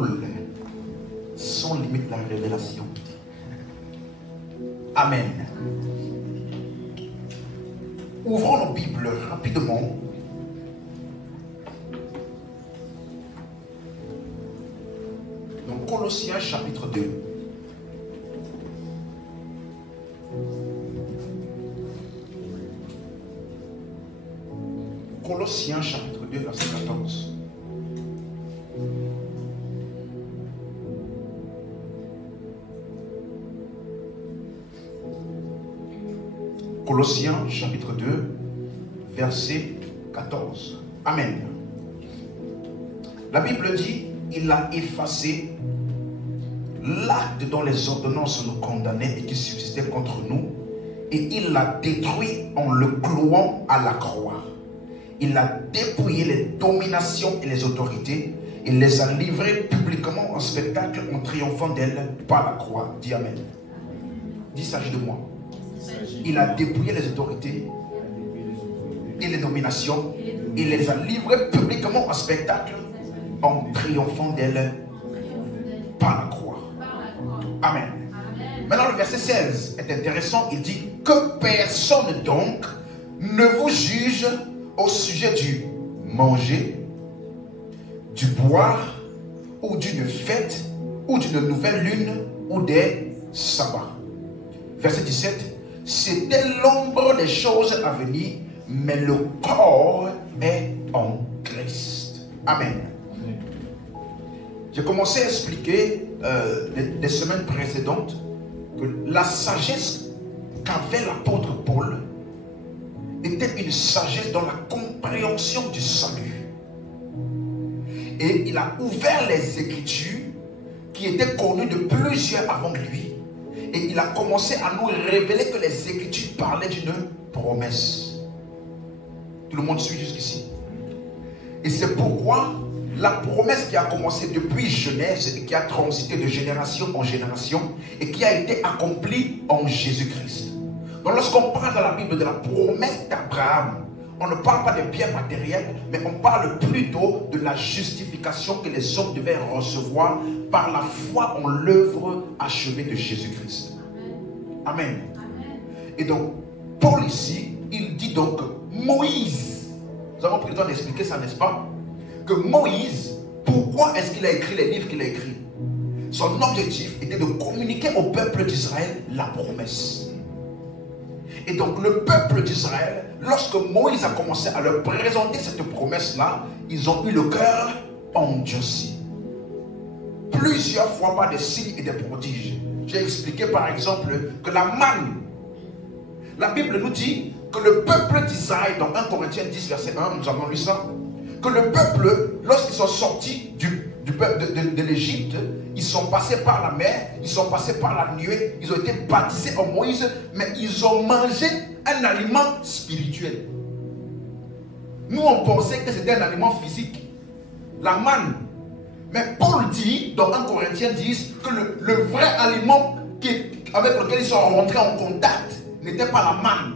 nul sans limite la révélation. Amen. Ouvrons nos Bibles rapidement. Donc Colossiens chapitre 2. Colossiens chapitre 2 verset 14. Colossiens chapitre 2 verset 14. Amen. La Bible dit, il a effacé l'acte dont les ordonnances nous condamnaient et qui subsistait contre nous, et il l'a détruit en le clouant à la croix. Il a dépouillé les dominations et les autorités. Il les a livrées publiquement en spectacle en triomphant d'elles par la croix. Dis Amen. Dis, il s'agit de moi. Il a dépouillé les autorités et les dominations. Il les a livrées publiquement en spectacle en triomphant d'elles par la croix. Amen. Maintenant le verset 16 est intéressant. Il dit que personne donc ne vous juge au sujet du manger, du boire, ou d'une fête, ou d'une nouvelle lune, ou des sabbats. Verset 17. C'était l'ombre des choses à venir, mais le corps est en Christ. Amen. J'ai commencé à expliquer des semaines précédentes que la sagesse qu'avait l'apôtre Paul était une sagesse dans la compréhension du salut. Et il a ouvert les Écritures qui étaient connues de plusieurs avant lui. Et il a commencé à nous révéler que les Écritures parlaient d'une promesse. Tout le monde suit jusqu'ici. Et c'est pourquoi la promesse qui a commencé depuis Genèse et qui a transité de génération en génération et qui a été accomplie en Jésus-Christ. Donc lorsqu'on parle dans la Bible de la promesse d'Abraham, on ne parle pas des biens matériels, mais on parle plutôt de la justification que les hommes devaient recevoir par la foi en l'œuvre achevée de Jésus-Christ. Amen. Et donc, Paul ici, il dit donc Moïse, nous avons pris le temps d'expliquer ça, n'est-ce pas? Que Moïse, pourquoi est-ce qu'il a écrit les livres qu'il a écrits? Son objectif était de communiquer au peuple d'Israël la promesse. Et donc le peuple d'Israël, lorsque Moïse a commencé à leur présenter cette promesse-là, ils ont eu le cœur endurci. Plusieurs fois par des signes et des prodiges. J'ai expliqué par exemple que la manne, la Bible nous dit que le peuple d'Israël, dans 1 Corinthiens 10 verset 1, nous avons lu ça, que le peuple, lorsqu'ils sont sortis de l'Égypte, ils sont passés par la mer, ils sont passés par la nuée, ils ont été baptisés en Moïse, mais ils ont mangé un aliment spirituel. Nous, on pensait que c'était un aliment physique, la manne. Mais Paul dit, dans 1 Corinthiens 10, que le vrai aliment avec lequel ils sont rentrés en contact n'était pas la manne,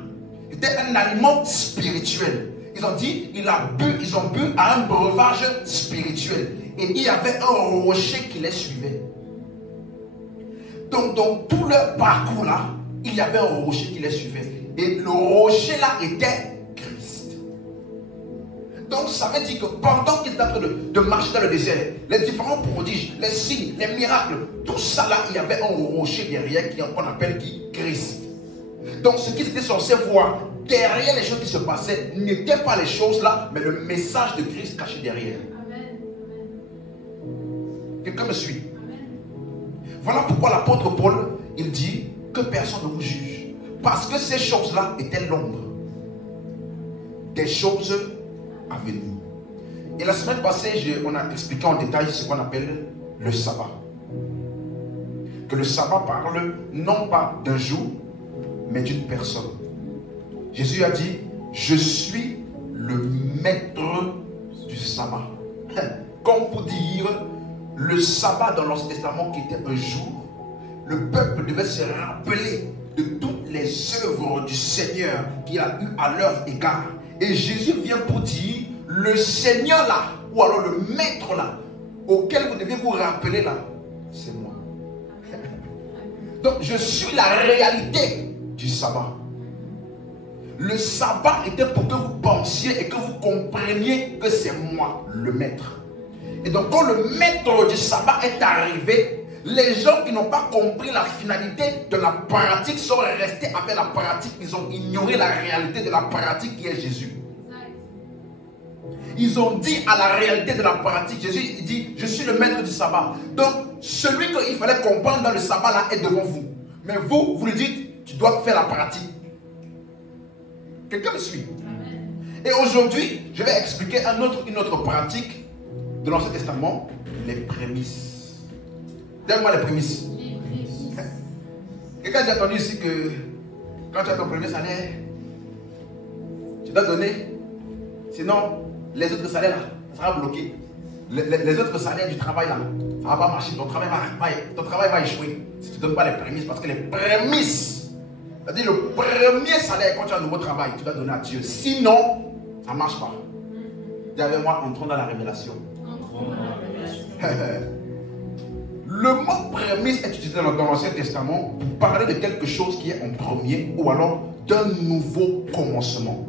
c'était un aliment spirituel. Ils ont dit, ils ont bu à un breuvage spirituel. Et il y avait un rocher qui les suivait. Donc, dans tout leur parcours là, il y avait un rocher qui les suivait. Et le rocher là était Christ. Donc, ça veut dire que pendant qu'ils étaient en train de marcher dans le désert, les différents prodiges, les signes, les miracles, tout ça là, il y avait un rocher derrière qu'on appelle Christ. Donc, ce qu'ils étaient censés voir derrière les choses qui se passaient n'étaient pas les choses là, mais le message de Christ caché derrière. Quelqu'un me suit? Voilà pourquoi l'apôtre Paul, il dit que personne ne vous juge. Parce que ces choses-là étaient l'ombre des choses à venir. Et la semaine passée, on a expliqué en détail ce qu'on appelle le sabbat. Que le sabbat parle non pas d'un jour, mais d'une personne. Jésus a dit, je suis le maître du sabbat. Comme pour dire, le sabbat dans l'Ancien Testament qui était un jour, le peuple devait se rappeler de toutes les œuvres du Seigneur qu'il a eu à leur égard. Et Jésus vient pour dire, le Seigneur là, ou alors le maître là, auquel vous devez vous rappeler là, c'est moi. Donc je suis la réalité du sabbat. Le sabbat était pour que vous pensiez et que vous compreniez que c'est moi le maître. Et donc quand le maître du sabbat est arrivé, les gens qui n'ont pas compris la finalité de la pratique sont restés avec la pratique. Ils ont ignoré la réalité de la pratique qui est Jésus. Ils ont dit à la réalité de la pratique, Jésus dit, je suis le maître du sabbat. Donc celui qu'il fallait comprendre dans le sabbat là est devant vous. Mais vous, vous lui dites, tu dois faire la pratique. Quelqu'un me suit? Et aujourd'hui, je vais expliquer une autre pratique de l'Ancien Testament, les prémices. Donne-moi les prémices. Quelqu'un a déjà entendu ici que quand tu as ton premier salaire, tu dois donner. Sinon, les autres salaires là, ça sera bloqué. Les autres salaires du travail là, ça ne va pas marcher. Ton travail va échouer si tu ne donnes pas les prémices. Parce que les prémices, c'est-à-dire le premier salaire quand tu as un nouveau travail, tu dois donner à Dieu. Sinon, ça ne marche pas. Dis avec moi, entrons dans la révélation. Le mot prémisse est utilisé dans l'Ancien Testament pour parler de quelque chose qui est en premier ou alors d'un nouveau commencement.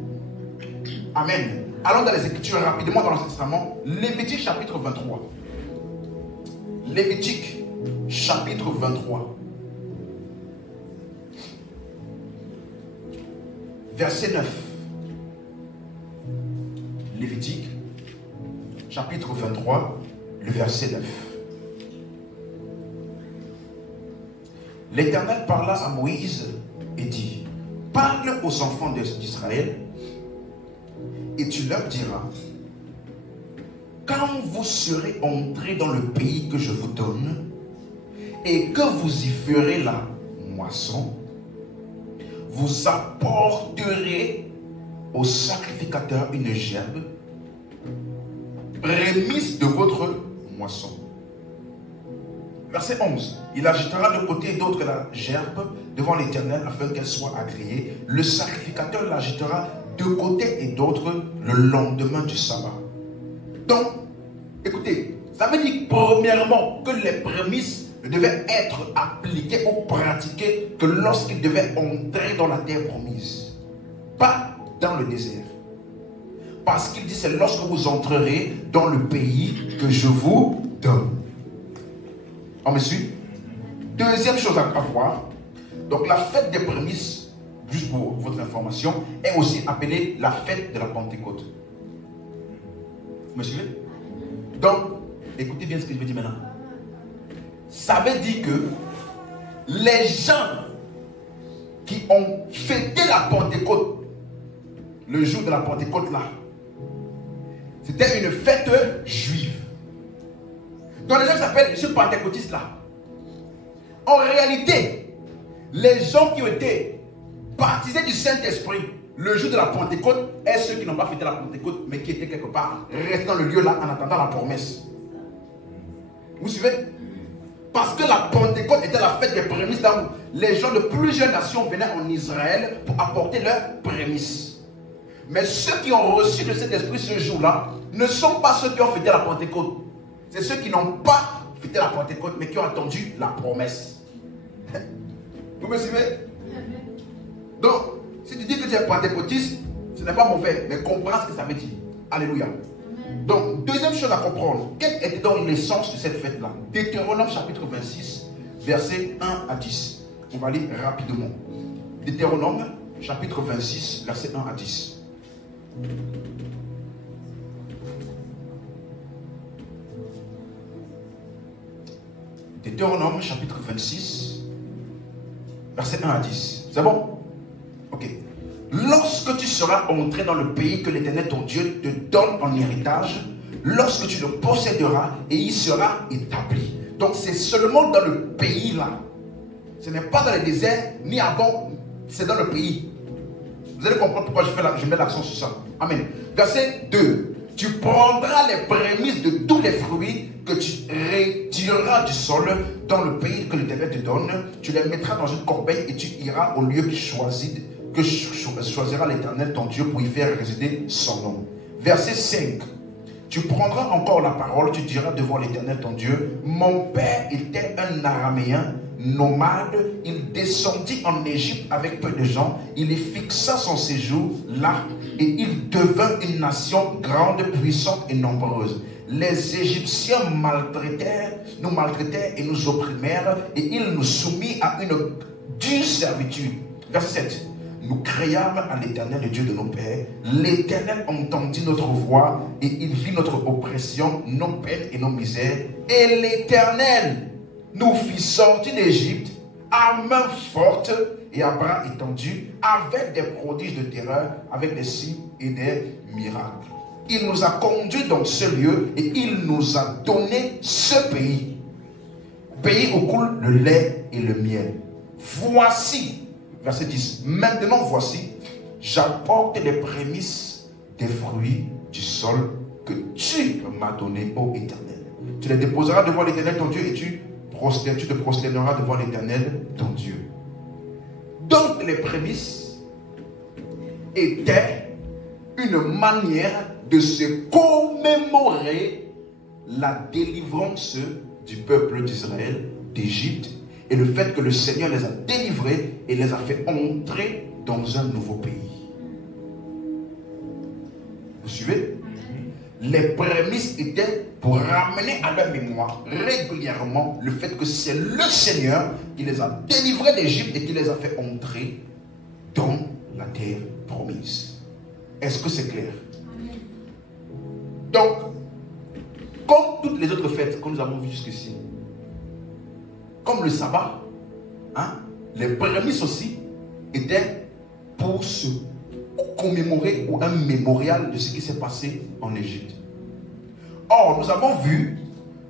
Amen. Allons dans les Écritures rapidement dans l'Ancien Testament. Lévitique chapitre 23. Lévitique chapitre 23. Verset 9. Lévitique chapitre 23, le verset 9. L'Éternel parla à Moïse et dit, parle aux enfants d'Israël et tu leur diras, quand vous serez entrés dans le pays que je vous donne et que vous y ferez la moisson, vous apporterez au sacrificateur une gerbe, prémisse de votre moisson. Verset 11. Il agitera de côté et d'autre la gerbe devant l'Éternel afin qu'elle soit agréée. Le sacrificateur l'agitera de côté et d'autre le lendemain du sabbat. Donc, écoutez, ça veut dire premièrement que les prémices ne devaient être appliquées ou pratiquées que lorsqu'ils devaient entrer dans la terre promise. Pas dans le désert. Parce qu'il dit c'est lorsque vous entrerez dans le pays que je vous donne. On me suit? Deuxième chose à voir. Donc la fête des prémices, juste pour votre information, est aussi appelée la fête de la Pentecôte. Vous me suivez? Donc, écoutez bien ce que je vais dire maintenant. Ça veut dire que les gens qui ont fêté la Pentecôte, le jour de la Pentecôte là, c'était une fête juive. Donc les gens s'appellent ce pentecôtiste là. En réalité, les gens qui ont été baptisés du Saint-Esprit le jour de la Pentecôte est ceux qui n'ont pas fêté la Pentecôte, mais qui étaient quelque part, restés dans le lieu là en attendant la promesse. Vous suivez? Parce que la Pentecôte était la fête des prémices, où les gens de plusieurs nations venaient en Israël pour apporter leurs prémices. Mais ceux qui ont reçu le Saint-Esprit ce jour-là ne sont pas ceux qui ont fêté la Pentecôte. C'est ceux qui n'ont pas fêté la Pentecôte, mais qui ont attendu la promesse. Vous me suivez? Donc, si tu dis que tu es pentecôtiste, ce n'est pas mauvais, mais comprends ce que ça veut dire. Alléluia. Donc, deuxième chose à comprendre, quelle était donc l'essence de cette fête-là? Deutéronome chapitre 26, versets 1 à 10. On va lire rapidement. Deutéronome chapitre 26, versets 1 à 10. Deutéronome chapitre 26, versets 1 à 10. C'est bon? Ok. Lorsque tu seras entré dans le pays que l'Éternel ton Dieu te donne en héritage, lorsque tu le posséderas et il sera établi. Donc c'est seulement dans le pays là. Ce n'est pas dans le désert, ni avant, c'est dans le pays. Vous allez comprendre pourquoi je mets l'accent sur ça. Amen. Verset 2. Tu prendras les prémices de tous les fruits que tu retireras du sol dans le pays que l'Éternel te donne. Tu les mettras dans une corbeille et tu iras au lieu que choisira l'Éternel ton Dieu pour y faire résider son nom. Verset 5. Tu prendras encore la parole, tu diras devant l'Éternel ton Dieu, mon père était un araméen nomade, il descendit en Égypte avec peu de gens, il y fixa son séjour là et il devint une nation grande, puissante et nombreuse. Les Égyptiens nous maltraitèrent et nous opprimèrent et ils nous soumit à une dure servitude. Verset 7. Nous criâmes à l'Éternel, le Dieu de nos pères. L'Éternel entendit notre voix et il vit notre oppression, nos peines et nos misères. Et l'Éternel nous fit sortir d'Égypte à main forte et à bras étendus, avec des prodiges de terreur, avec des signes et des miracles. Il nous a conduits dans ce lieu et il nous a donné ce pays. Pays où coule le lait et le miel. Voici, verset 10, maintenant voici, j'apporte les prémices des fruits du sol que tu m'as donné, ô Éternel. Tu les déposeras devant l'Éternel ton Dieu et tu te prosterneras devant l'Éternel ton Dieu. Donc les prémices étaient une manière de se commémorer la délivrance du peuple d'Israël d'Égypte et le fait que le Seigneur les a délivrés et les a fait entrer dans un nouveau pays. Vous suivez? Les prémices étaient pour ramener à leur mémoire régulièrement le fait que c'est le Seigneur qui les a délivrés d'Égypte et qui les a fait entrer dans la terre promise. Est-ce que c'est clair? Donc, comme toutes les autres fêtes que nous avons vues jusqu'ici, comme le sabbat, les prémices aussi étaient pour se commémorer ou un mémorial de ce qui s'est passé en Égypte. Or, nous avons vu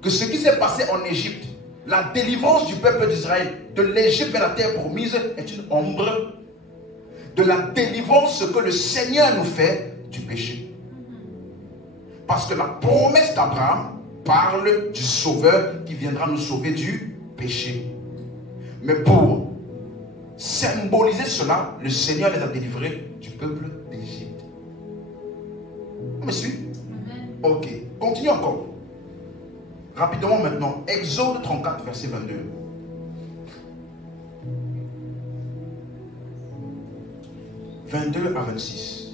que ce qui s'est passé en Égypte, la délivrance du peuple d'Israël de l'Égypte vers la terre promise est une ombre de la délivrance que le Seigneur nous fait du péché. Parce que la promesse d'Abraham parle du Sauveur qui viendra nous sauver du péché. Mais pour symboliser cela, le Seigneur les a délivrés du peuple d'Égypte. Vous me suivez? Ok, continue encore. Rapidement maintenant, Exode 34, verset 22. « 22 à 26.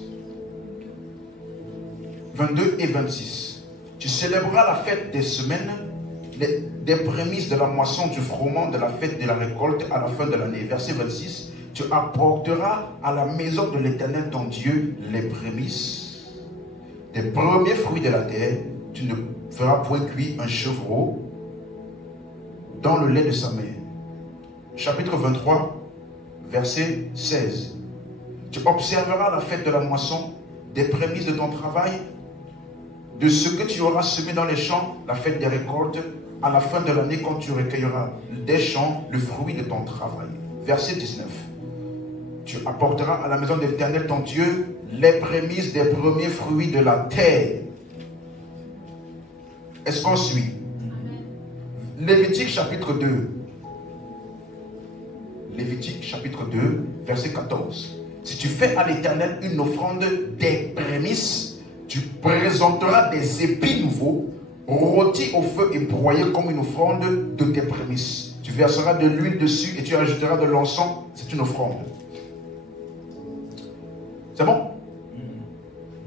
22 et 26. Tu célébreras la fête des semaines, des prémices de la moisson, du froment, de la fête de la récolte à la fin de l'année. Verset 26. Tu apporteras à la maison de l'Éternel ton Dieu les prémices des premiers fruits de la terre. Tu ne feras point cuire un chevreau dans le lait de sa mère. Chapitre 23, verset 16. Tu observeras la fête de la moisson, des prémices de ton travail, de ce que tu auras semé dans les champs, la fête des récoltes, à la fin de l'année quand tu recueilleras des champs le fruit de ton travail. Verset 19. Tu apporteras à la maison de l'Éternel ton Dieu les prémices des premiers fruits de la terre. Est-ce qu'on suit? Lévitique chapitre 2. Lévitique chapitre 2, verset 14. Si tu fais à l'Éternel une offrande des prémices, tu présenteras des épis nouveaux, rôtis au feu et broyés comme une offrande de tes prémices. Tu verseras de l'huile dessus et tu ajouteras de l'encens. C'est une offrande. C'est bon?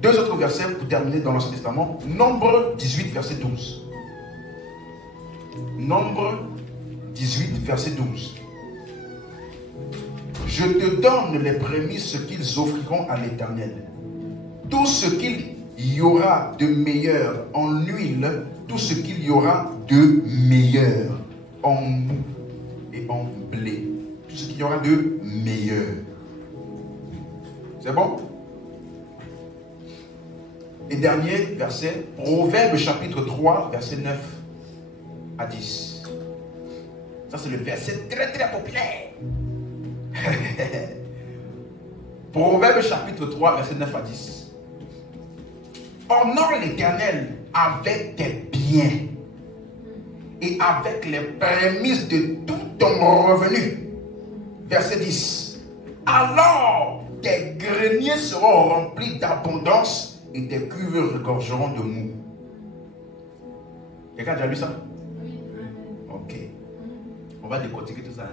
Deux autres versets pour terminer dans l'Ancien Testament. Nombre 18, verset 12. Nombre 18, verset 12. Je te donne les prémices qu'ils offriront à l'Éternel. Tout ce qu'il y aura de meilleur en huile, tout ce qu'il y aura de meilleur en mou et en blé. Tout ce qu'il y aura de meilleur. C'est bon? Et dernier verset, Proverbe chapitre 3, verset 9 à 10. Ça c'est le verset très très populaire. Proverbe chapitre 3, verset 9 à 10. Honore l'Éternel avec tes biens et avec les prémices de tout ton revenu. Verset 10. Alors tes greniers seront remplis d'abondance et tes cuves regorgeront de mou. Quelqu'un a déjà lu ça? Ok. On va décortiquer tout ça.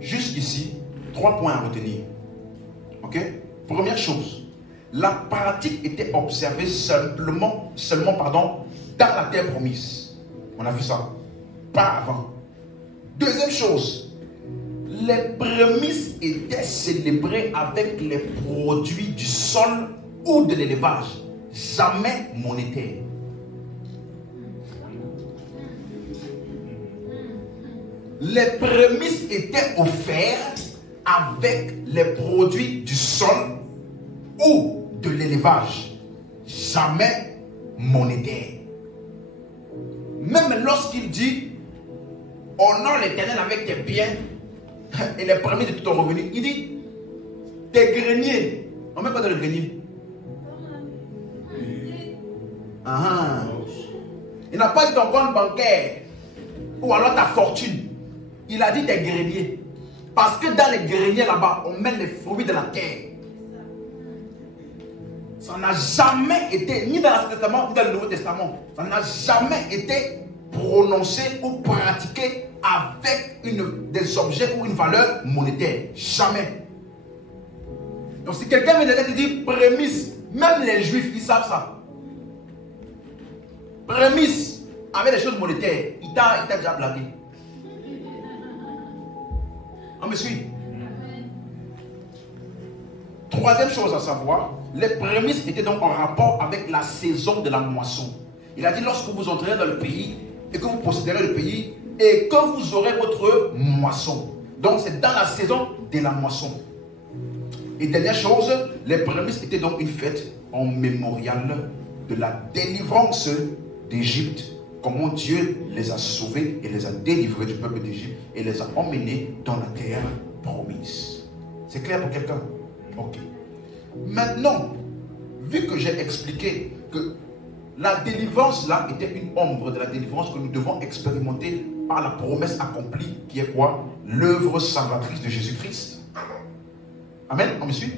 Juste ici, 3 points à retenir. Ok? Première chose, la pratique était observée seulement dans la terre promise. On a vu ça. Pas avant. Deuxième chose, les prémices étaient célébrées avec les produits du sol ou de l'élevage, jamais monétaires. Les prémices étaient offertes avec les produits du sol ou de l'élevage, jamais monétaires. Même lorsqu'il dit honore l'Éternel avec tes biens et les prémices de tout ton revenu, il dit tes greniers. On ne met pas dans le grenier. Il n'a pas dit ton compte bancaire ou alors ta fortune. Il a dit tes greniers. Parce que dans les greniers là-bas, on met les fruits de la terre. Ça n'a jamais été, ni dans l'Ancien Testament, ni dans le Nouveau Testament, ça n'a jamais été prononcé ou pratiqué avec des objets ou une valeur monétaire. Jamais. Donc si quelqu'un vient de dire prémisse, même les juifs, ils savent ça. Prémisse, avec des choses monétaires, il t'a déjà blagué. On me suit? Troisième chose à savoir, les prémices étaient donc en rapport avec la saison de la moisson. Il a dit lorsque vous entrerez dans le pays et que vous posséderez le pays et que vous aurez votre moisson. Donc c'est dans la saison de la moisson. Et dernière chose, les prémices étaient donc une fête en mémorial de la délivrance d'Égypte. Comment Dieu les a sauvés et les a délivrés du peuple d'Égypte et les a emmenés dans la terre promise. C'est clair pour quelqu'un? Ok. Maintenant, vu que j'ai expliqué que la délivrance là était une ombre de la délivrance que nous devons expérimenter par la promesse accomplie qui est quoi? L'œuvre salvatrice de Jésus-Christ. Amen, on me suit?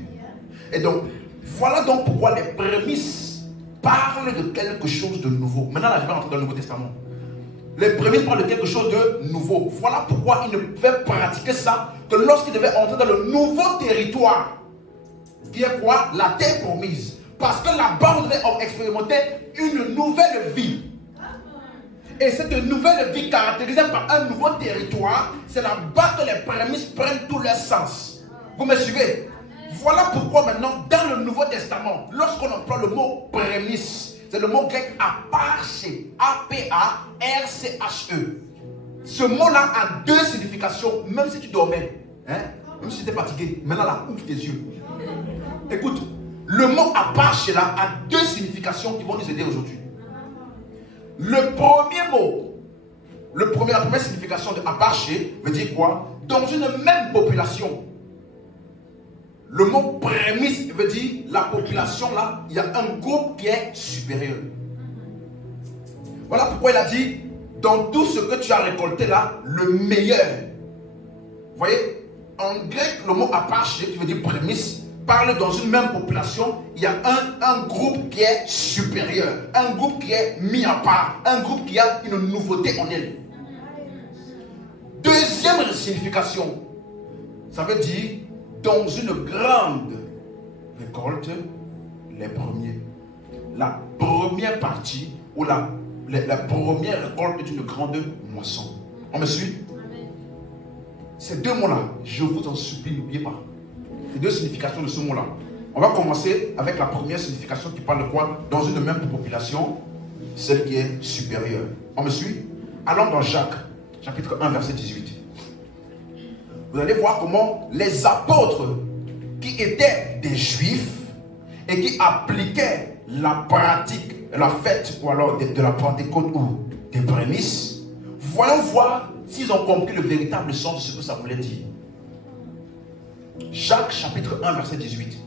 Et donc, voilà donc pourquoi les prémices parlent de quelque chose de nouveau. Maintenant là, je vais rentrer dans le Nouveau Testament. Les prémices parlent de quelque chose de nouveau. Voilà pourquoi ils ne pouvaient pratiquer ça que lorsqu'ils devaient entrer dans le nouveau territoire. Qui est quoi? La terre promise. Parce que là-bas, on devait expérimenter une nouvelle vie. Et cette nouvelle vie caractérisée par un nouveau territoire, c'est là-bas que les prémices prennent tout leur sens. Vous me suivez? Voilà pourquoi maintenant, dans le Nouveau Testament, lorsqu'on emploie le mot prémisse, c'est le mot grec aparche, A-P-A-R-C-H-E. Ce mot-là a deux significations, même si tu dormais, hein? Même si tu étais fatigué, maintenant là, ouvre tes yeux. Écoute, le mot aparche là a deux significations qui vont nous aider aujourd'hui. Le premier mot, la première signification de aparche veut dire quoi? Dans une même population. Le mot prémisse veut dire la population là, il y a un groupe qui est supérieur. Voilà pourquoi il a dit dans tout ce que tu as récolté là, le meilleur. Vous voyez, en grec, le mot aparche qui veut dire prémisse parle dans une même population, il y a un groupe qui est supérieur, un groupe qui est mis à part, un groupe qui a une nouveauté en elle. Deuxième signification, ça veut dire dans une grande récolte, les premiers. La première partie ou la première récolte d'une grande moisson. On me suit? Ces deux mots-là, je vous en supplie, n'oubliez pas. Les deux significations de ce mot-là. On va commencer avec la première signification qui parle de quoi? Dans une même population, celle qui est supérieure. On me suit? Allons dans Jacques, chapitre 1, verset 18. Vous allez voir comment les apôtres qui étaient des juifs et qui appliquaient la pratique, la fête ou alors de la Pentecôte ou des prémices, voyons voir s'ils ont compris le véritable sens de ce que ça voulait dire. Jacques chapitre 1 verset 18.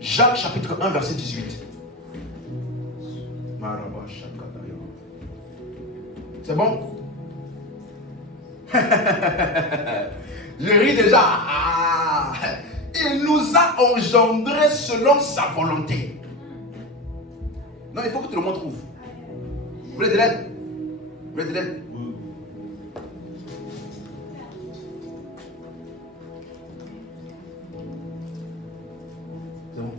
Jacques chapitre 1 verset 18. C'est bon? Je ris déjà. Ah. Il nous a engendrés selon sa volonté. Non, il faut que tout le monde trouve. Vous voulez de l'aide? Vous voulez de l'aide? C'est bon.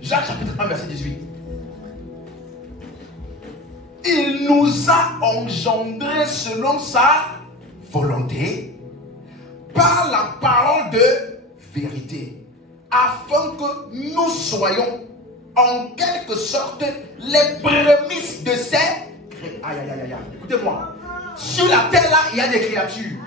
Jacques chapitre 1 verset 18. Il nous a engendrés selon sa volonté par la parole de vérité, afin que nous soyons en quelque sorte les prémices de ces créatures. Aïe, aïe, aïe, aïe. Écoutez-moi. Sur la terre, là, il y a des créatures.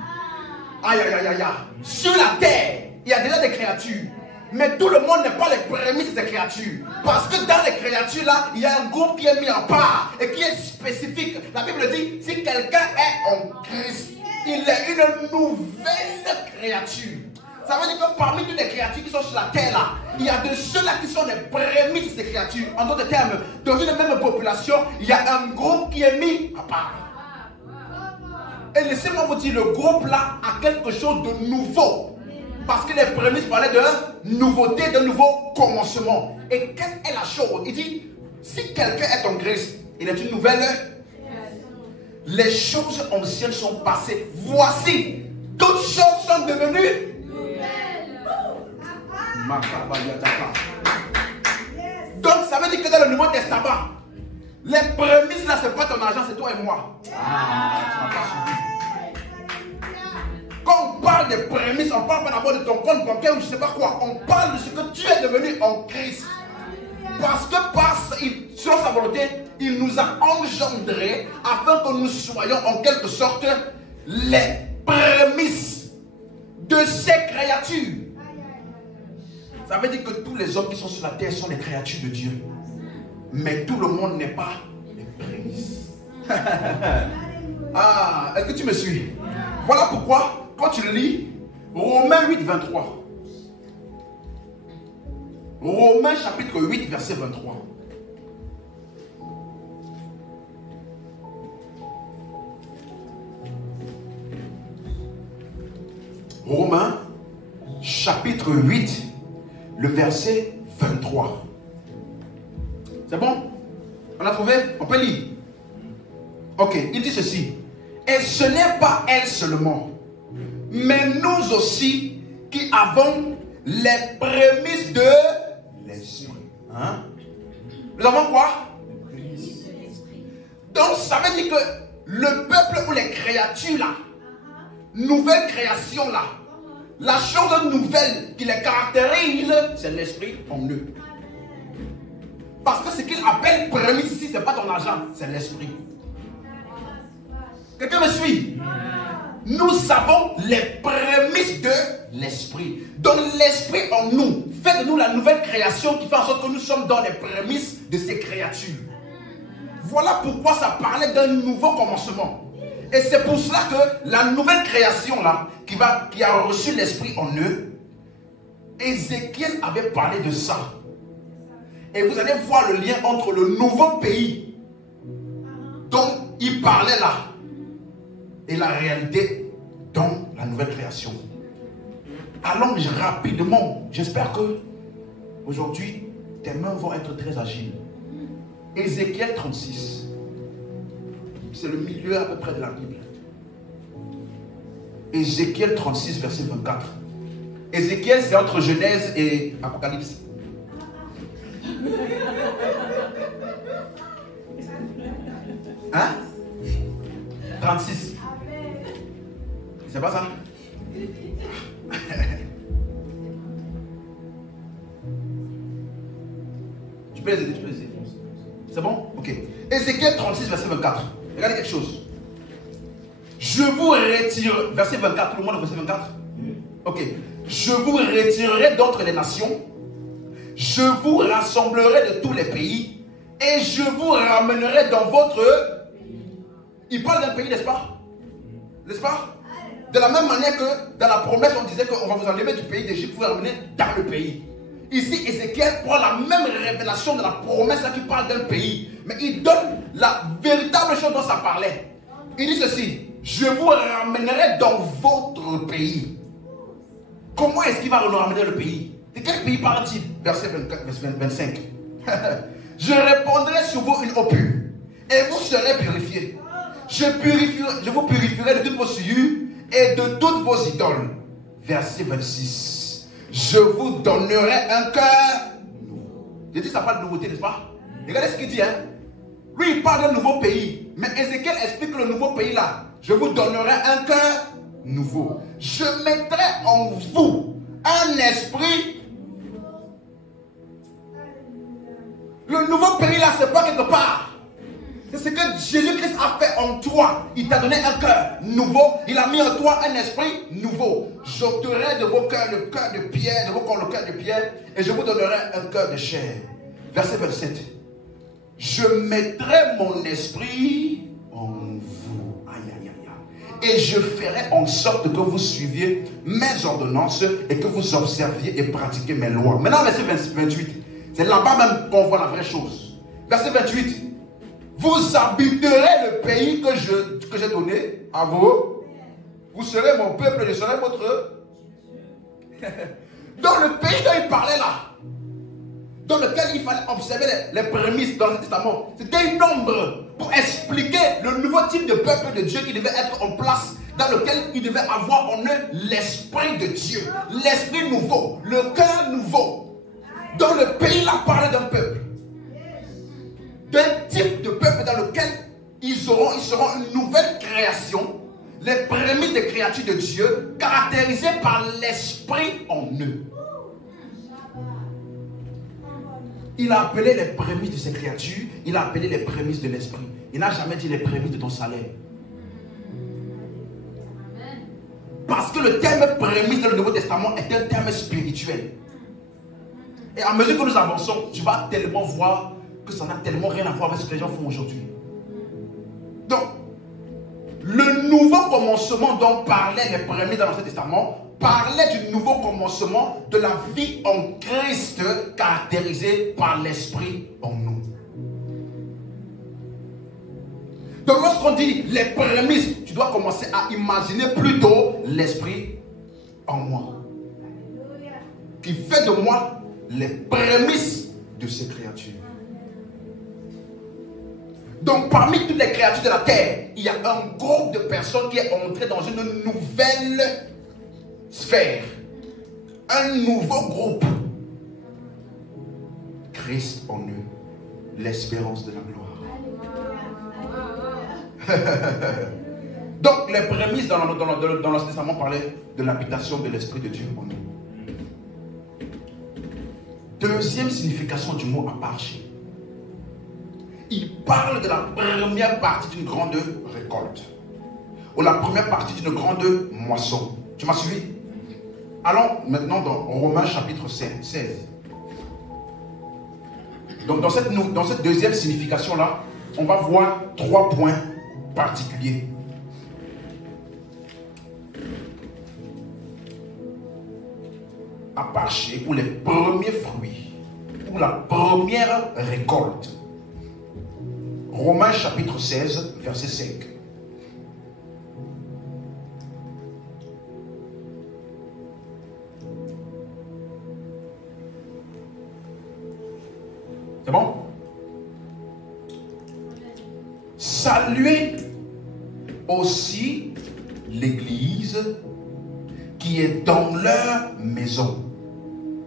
Aïe, aïe, aïe, aïe, aïe. Sur la terre, il y a déjà des créatures. Mais tout le monde n'est pas les prémices de ces créatures. Parce que dans les créatures, là, il y a un groupe qui est mis en part et qui est spécifique. La Bible dit, si quelqu'un est en Christ, il est une nouvelle créature. Ça veut dire que parmi toutes les créatures qui sont sur la terre là, il y a de ceux-là qui sont les prémices de ces créatures. En d'autres termes, dans une même population, il y a un groupe qui est mis à part. Et laissez-moi vous dire, le groupe là a quelque chose de nouveau. Parce que les prémices parlaient de nouveauté, de nouveau commencement. Et quelle est la chose? Il dit, si quelqu'un est en Christ, il est une nouvelle. Les choses anciennes sont passées. Voici, toutes choses sont devenues. Donc ça veut dire que dans le Nouveau Testament, les prémices là, c'est pas ton argent, c'est toi et moi. Quand on parle des prémices, on parle pas d'abord de ton compte bancaire ou je sais pas quoi. On parle de ce que tu es devenu en Christ. Parce que selon sa volonté, il nous a engendrés afin que nous soyons en quelque sorte les prémices de ces créatures. Ça veut dire que tous les hommes qui sont sur la terre sont les créatures de Dieu. Mais tout le monde n'est pas les prémices. Ah, est-ce que tu me suis? Voilà pourquoi, quand tu le lis, Romains 8, 23. Romains chapitre 8, verset 23. Romains chapitre 8, le verset 23. C'est bon? On a trouvé? On peut lire. Ok, il dit ceci. Et ce n'est pas elle seulement, mais nous aussi qui avons les prémices de l'esprit. Hein? Nous avons quoi? Donc ça veut dire que le peuple ou les créatures là, nouvelle création là, la chose nouvelle qui les caractérise, c'est l'esprit en eux. Parce que ce qu'il appelle prémisse ici, ce n'est pas ton argent, c'est l'esprit. Quelqu'un me suit? Nous avons les prémices de l'esprit. Donc l'esprit en nous fait de nous la nouvelle création qui fait en sorte que nous sommes dans les prémices de ces créatures. Voilà pourquoi ça parlait d'un nouveau commencement. Et c'est pour cela que la nouvelle création là, qui a reçu l'esprit en eux, Ézéchiel avait parlé de ça. Et vous allez voir le lien entre le nouveau pays dont il parlait là et la réalité dans la nouvelle création. Allons rapidement. J'espère que aujourd'hui, tes mains vont être très agiles. Ézéchiel 36. C'est le milieu à peu près de la Bible. Ézéchiel 36, verset 24. Ézéchiel, c'est entre Genèse et Apocalypse. Hein? 36. C'est pas ça? Tu peux les aider, C'est bon? Ok. Ézéchiel 36, verset 24. Regardez quelque chose. Je vous retire, verset 24, tout le monde, verset 24. Ok. Je vous retirerai d'entre les nations. Je vous rassemblerai de tous les pays. Et je vous ramènerai dans votre... Il parle d'un pays, n'est-ce pas? N'est-ce pas? De la même manière que dans la promesse, on disait qu'on va vous enlever du pays d'Égypte, vous ramener dans le pays. Ici, Ézéchiel prend la même révélation de la promesse là qui parle d'un pays. Mais il donne la véritable chose dont ça parlait. Il dit ceci. je vous ramènerai dans votre pays. Comment est-ce qu'il va nous ramener le pays? De quel pays parle-t-il? Verset 24, verset 25. Je répandrai sur vous une eau pure et vous serez purifiés. Je vous purifierai de toutes vos souillures et de toutes vos idoles. Verset 26. Je vous donnerai un cœur nouveau. J'ai dit ça parle de nouveauté, n'est-ce pas? Regardez ce qu'il dit, hein. Lui, il parle d'un nouveau pays. Mais Ézéchiel explique le nouveau pays là. Je vous donnerai un cœur nouveau. Je mettrai en vous un esprit. Le nouveau pays là, c'est pas quelque part. C'est ce que Jésus-Christ a fait en toi. Il t'a donné un cœur nouveau. Il a mis en toi un esprit nouveau. J'ôterai de vos cœurs le cœur de pierre, de vos corps le cœur de pierre, et je vous donnerai un cœur de chair. Verset 27. Je mettrai mon esprit en vous. Aïe, aïe, aïe, aïe. Et je ferai en sorte que vous suiviez mes ordonnances et que vous observiez et pratiquiez mes lois. Maintenant, verset 28. C'est là-bas même qu'on voit la vraie chose. Verset 28. Vous habiterez le pays que j'ai donné à vous. Vous serez mon peuple, je serai votre. Dans le pays dont il parlait là, dans lequel il fallait observer les prémices dans le Testament, c'était un nombre pour expliquer le nouveau type de peuple de Dieu qui devait être en place, dans lequel il devait avoir en eux l'esprit de Dieu, l'esprit nouveau, le cœur nouveau. Dans le pays là, parlait d'un peuple, d'un type de peuple dans lequel ils seront une nouvelle création, les prémices des créatures de Dieu, caractérisées par l'esprit en eux. Il a appelé les prémices de ces créatures, il a appelé les prémices de l'esprit. Il n'a jamais dit les prémices de ton salaire. Parce que le terme prémisse dans le Nouveau Testament est un terme spirituel. Et à mesure que nous avançons, tu vas tellement voir que ça n'a tellement rien à voir avec ce que les gens font aujourd'hui. Donc, le nouveau commencement dont parlaient les prémices dans l'Ancien Testament parlait du nouveau commencement de la vie en Christ caractérisée par l'esprit en nous. Donc lorsqu'on dit les prémices, tu dois commencer à imaginer plutôt l'esprit en moi, qui fait de moi les prémices de ces créatures. Donc parmi toutes les créatures de la terre, il y a un groupe de personnes qui est entré dans une nouvelle sphère, un nouveau groupe. Christ en eux, l'espérance de la gloire. Donc les prémices dans l'Ancien Testament parlaient de l'habitation de l'Esprit de Dieu en nous. Deuxième signification du mot aparché. Il parle de la première partie d'une grande récolte, ou la première partie d'une grande moisson. Tu m'as suivi? Allons maintenant dans Romains chapitre 16. Donc dans cette deuxième signification-là, on va voir 3 points particuliers. Aparché, ou les premiers fruits, ou la première récolte. Romains chapitre 16, verset 5. C'est bon? Saluez aussi l'Église qui est dans leur maison.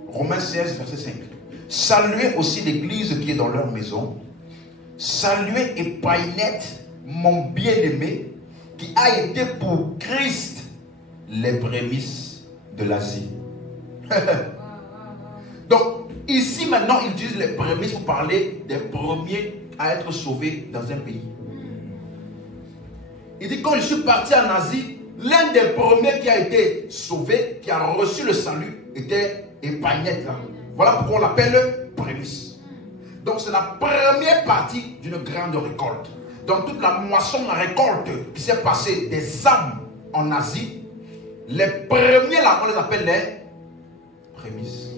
Romains 16, verset 5. Saluez aussi l'Église qui est dans leur maison. Saluez Épaïnette, mon bien-aimé, qui a été pour Christ les prémices de l'Asie. Donc, ici maintenant, ils utilisent les prémices pour parler des premiers à être sauvés dans un pays. Il dit, quand je suis parti en Asie, l'un des premiers qui a été sauvé, qui a reçu le salut, était Épaïnette là. Voilà pourquoi on l'appelle prémisse. Donc c'est la première partie d'une grande récolte. Dans toute la moisson, la récolte qui s'est passée des âmes en Asie, les premiers là, on les appelle les prémices.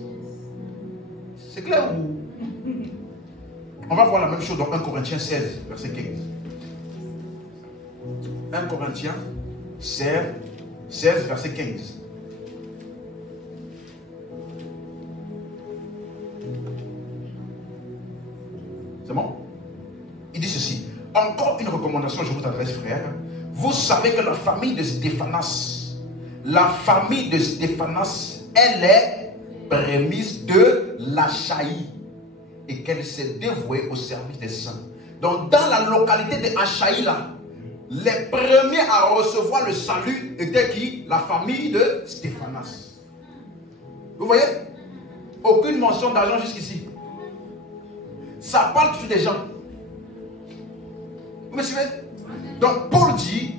C'est clair ou? On va voir la même chose dans 1 Corinthiens 16, verset 15. 1 Corinthiens 16, verset 15. C'est bon? Il dit ceci. Encore une recommandation, je vous adresse, frère. Vous savez que la famille de Stéphanas, elle est prémisse de l'Achaïe et qu'elle s'est dévouée au service des saints. Donc, dans la localité de Achaïe, là, les premiers à recevoir le salut étaient qui? La famille de Stéphanas. Vous voyez? Aucune mention d'argent jusqu'ici. Ça parle toujours des gens. Vous me suivez? Donc Paul dit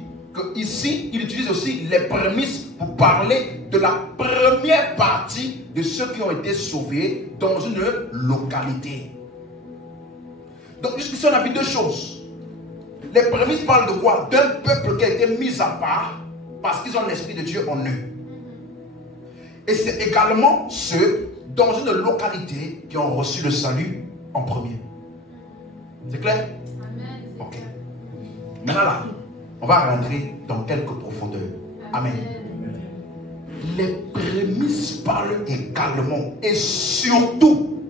qu'ici, il utilise aussi les prémices pour parler de la première partie de ceux qui ont été sauvés dans une localité. Donc jusqu'ici, on a vu deux choses. Les prémices parlent de quoi? D'un peuple qui a été mis à part parce qu'ils ont l'Esprit de Dieu en eux. Et c'est également ceux dans une localité qui ont reçu le salut en premier. C'est clair? Amen. Ok. Maintenant là, on va rentrer dans quelques profondeurs. Amen. Les prémices parlent également et surtout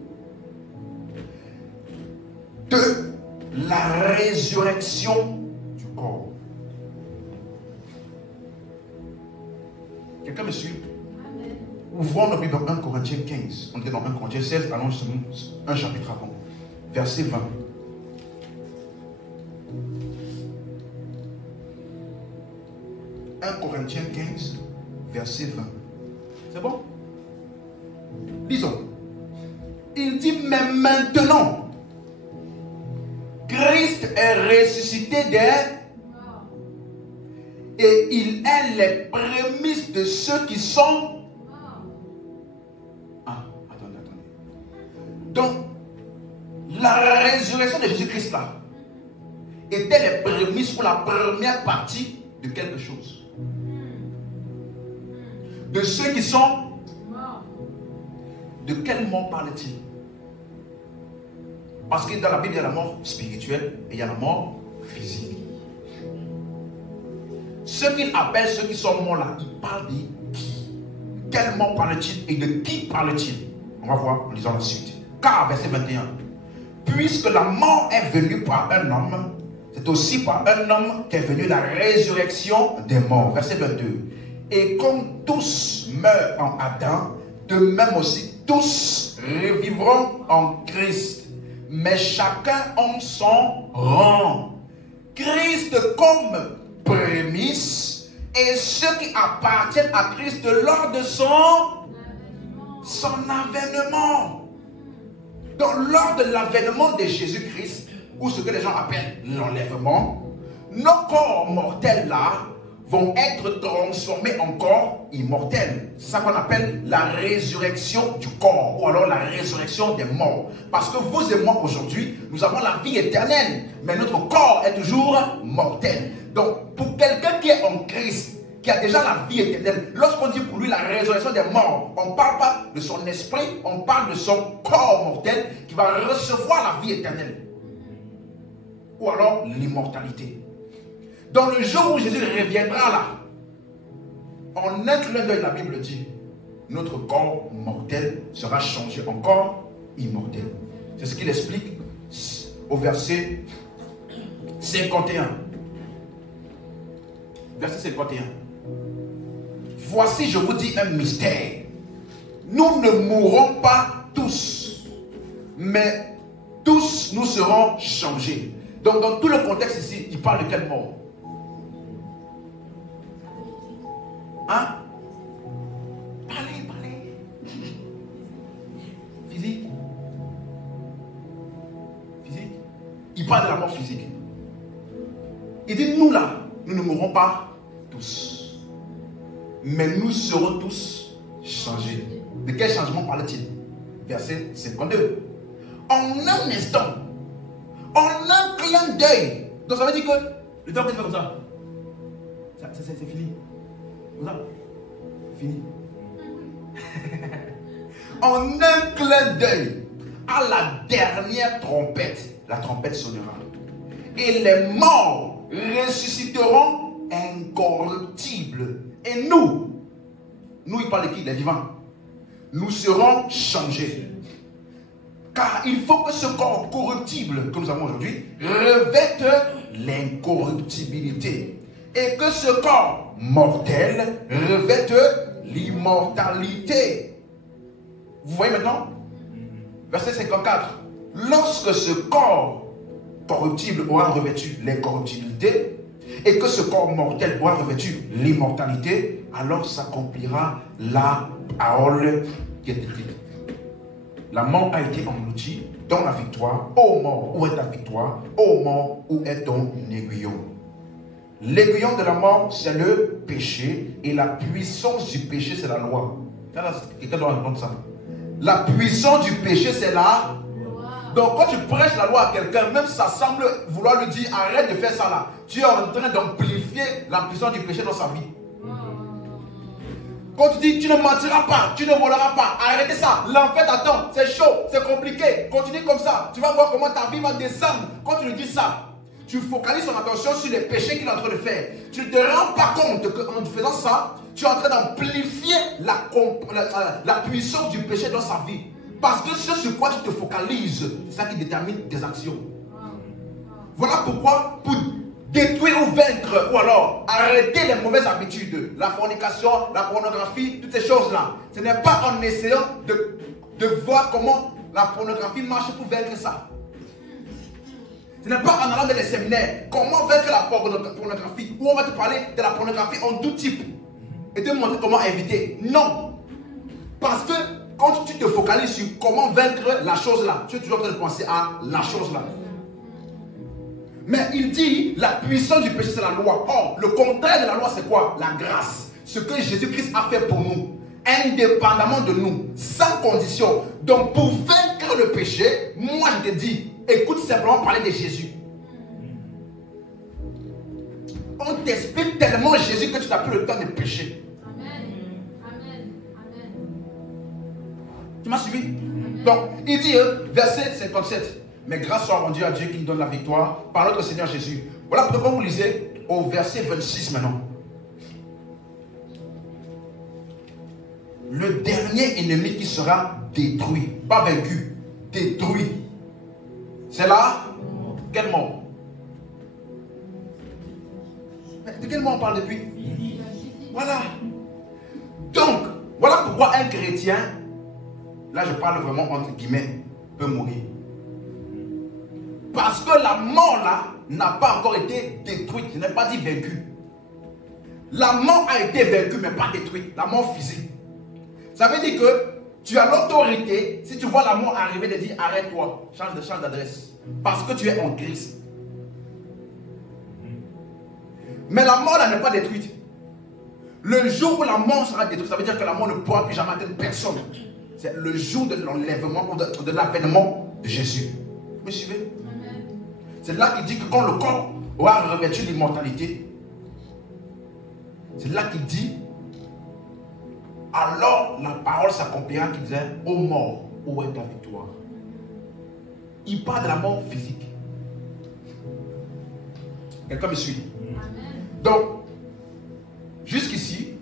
de la résurrection du corps. Quelqu'un me suit? Amen. Ouvrons nos Bibles dans 1 Corinthiens 15. On était dans 1 Corinthiens 16, allons un chapitre avant. Verset 20. Corinthiens 15, verset 20. C'est bon? Lisons. Il dit, mais maintenant, Christ est ressuscité des morts. Et il est les prémices de ceux qui sont morts. Ah, attendez. Donc, la résurrection de Jésus-Christ là était les prémices pour la première partie de quelque chose. De ceux qui sont morts. De quelle mort parle-t-il? Parce que dans la Bible, il y a la mort spirituelle et il y a la mort physique. Ceux qu'il appelle ceux qui sont morts là, il parle de qui? Quelle mort parle-t-il et de qui parle-t-il? On va voir en lisant la suite. Car, verset 21, puisque la mort est venue par un homme, c'est aussi par un homme qu'est venue la résurrection des morts. Verset 22. Et comme tous meurent en Adam, de même aussi tous revivront en Christ. Mais chacun en son rang. Christ comme prémisse et ceux qui appartiennent à Christ lors de son avènement. Donc lors de l'avènement de Jésus-Christ, ou ce que les gens appellent l'enlèvement, nos corps mortels là vont être transformés en corps immortels. C'est ça qu'on appelle la résurrection du corps, ou alors la résurrection des morts. Parce que vous et moi aujourd'hui, nous avons la vie éternelle, mais notre corps est toujours mortel. Donc pour quelqu'un qui est en Christ, qui a déjà la vie éternelle, lorsqu'on dit pour lui la résurrection des morts, on ne parle pas de son esprit, on parle de son corps mortel qui va recevoir la vie éternelle. Ou alors l'immortalité. Dans le jour où Jésus reviendra là, en un clin d'œil, la Bible dit, notre corps mortel sera changé en corps immortel. C'est ce qu'il explique au verset 51. Verset 51. Voici, je vous dis un mystère. Nous ne mourrons pas tous, mais tous nous serons changés. Donc dans tout le contexte ici, il parle de quelle mort? Hein? Parlez. Physique. Il parle de la mort physique. Il dit, nous là, nous ne mourrons pas tous. Mais nous serons tous changés. De quel changement parle-t-il? Verset 52. En un instant, en un clin d'œil. Donc ça veut dire que le temps que tu fais comme ça, c'est fini. Comme ça, fini. En un clin d'œil, à la dernière trompette, la trompette sonnera. Et les morts ressusciteront incorruptible. Et nous, il parle de qui? Les vivants. Nous serons changés. Car il faut que ce corps corruptible que nous avons aujourd'hui revête l'incorruptibilité. Et que ce corps mortel revête l'immortalité. Vous voyez maintenant? Verset 54. Lorsque ce corps corruptible aura revêtu l'incorruptibilité et que ce corps mortel aura revêtu l'immortalité, alors s'accomplira la parole qui est écrite. La mort a été engloutie dans la victoire. Ô mort, où est ta victoire? Ô mort, où est ton aiguillon? L'aiguillon de la mort, c'est le péché. Et la puissance du péché, c'est la loi. Quelqu'un doit entendre ça. La puissance du péché, c'est la loi. Donc quand tu prêches la loi à quelqu'un, même si ça semble vouloir lui dire arrête de faire ça là, tu es en train d'amplifier la puissance du péché dans sa vie. Quand tu dis tu ne mentiras pas, tu ne voleras pas, arrêtez ça, l'enfer t'attend, c'est chaud, c'est compliqué, continue comme ça, tu vas voir comment ta vie va descendre. Quand tu lui dis ça, tu focalises ton attention sur les péchés qu'il est en train de faire. Tu ne te rends pas compte qu'en faisant ça, tu es en train d'amplifier la puissance du péché dans sa vie. Parce que ce sur quoi tu te focalises, c'est ça qui détermine tes actions. Voilà pourquoi, pour détruire ou vaincre, ou alors arrêter les mauvaises habitudes, la fornication, la pornographie, toutes ces choses-là, ce n'est pas en essayant de voir comment la pornographie marche pour vaincre ça. Ce n'est pas en allant dans les séminaires, comment vaincre la pornographie, où on va te parler de la pornographie en tout type et te montrer comment éviter. Non. Parce que quand tu te focalises sur comment vaincre la chose là, tu es toujours en train de penser à la chose là. Mais il dit, la puissance du péché, c'est la loi. Or, le contraire de la loi, c'est quoi? La grâce. Ce que Jésus-Christ a fait pour nous, indépendamment de nous, sans condition. Donc, pour vaincre le péché, moi je te dis, écoute simplement parler de Jésus. On t'explique tellement Jésus que tu n'as plus le temps de pécher. Amen. Amen. Amen. Tu m'as suivi? Amen. Donc, il dit, verset 57. Mais grâce soit rendue à Dieu qui nous donne la victoire par notre Seigneur Jésus. Voilà pourquoi vous lisez au verset 26 maintenant. Le dernier ennemi qui sera détruit, pas vaincu, détruit. C'est là, quel mort? De quel mort on parle depuis? Voilà. Donc, voilà pourquoi un chrétien, là je parle vraiment entre guillemets, peut mourir. Parce que la mort là n'a pas encore été détruite. Je n'ai pas dit vaincue. La mort a été vaincue mais pas détruite. La mort physique. Ça veut dire que tu as l'autorité, si tu vois la mort arriver, de dire arrête-toi, change d'adresse. Parce que tu es en Christ. Mais la mort là n'est pas détruite. Le jour où la mort sera détruite, ça veut dire que la mort ne pourra plus jamais atteindre personne. C'est le jour de l'enlèvement, de l'avènement de Jésus. Vous me suivez? C'est là qu'il dit que quand le corps aura revêtu l'immortalité, c'est là qu'il dit, alors la parole s'accomplira qui disait, ô mort, où est ta victoire? Il parle de la mort physique. Quelqu'un me suit? Donc, jusqu'ici,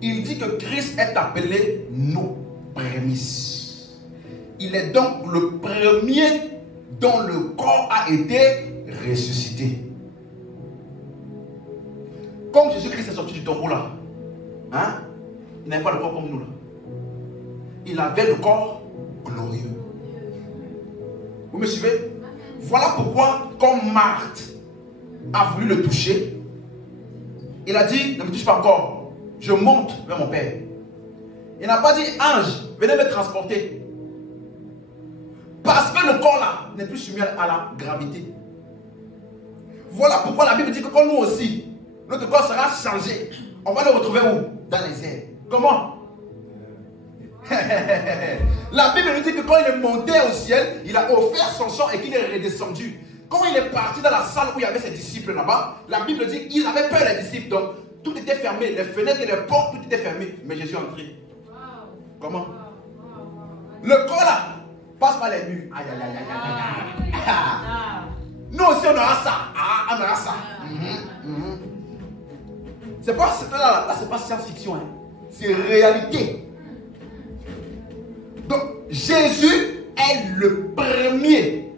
il dit que Christ est appelé nos prémices. Il est donc le premier dont le corps a été ressuscité. Comme Jésus-Christ est sorti du tombeau là, hein, il n'avait pas le corps comme nous là. Il avait le corps glorieux. Vous me suivez? Voilà pourquoi, quand Marthe a voulu le toucher, il a dit, ne me touche pas encore, je monte vers mon Père. Il n'a pas dit, ange, venez me transporter. Parce que le corps là n'est plus soumis à la gravité. Voilà pourquoi la Bible dit que quand nous aussi, notre corps sera changé, on va le retrouver où? Dans les airs. Comment? La Bible nous dit que quand il est monté au ciel, il a offert son sang et qu'il est redescendu. Quand il est parti dans la salle où il y avait ses disciples là-bas, la Bible dit qu'ils avaient peur, les disciples. Donc tout était fermé, les fenêtres et les portes, tout était fermé. Mais Jésus est entré. Comment? Le corps là passe par les murs. Aïe, aïe, aïe, aïe, aïe, aïe. Nous aussi on aura ça. Ah, on aura ça. c'est pas science-fiction, hein. C'est réalité. Donc, Jésus est le premier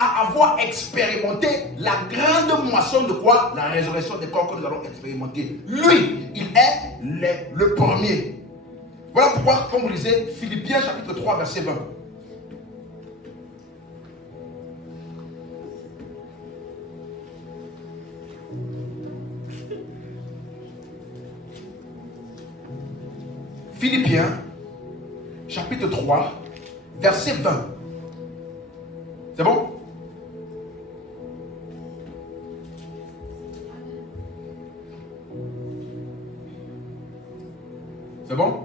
à avoir expérimenté la grande moisson de quoi? La résurrection des corps que nous allons expérimenter. Lui, il est le premier. Voilà pourquoi, comme vous lisez, Philippiens chapitre 3, verset 20. Philippiens chapitre 3, verset 20. C'est bon? C'est bon?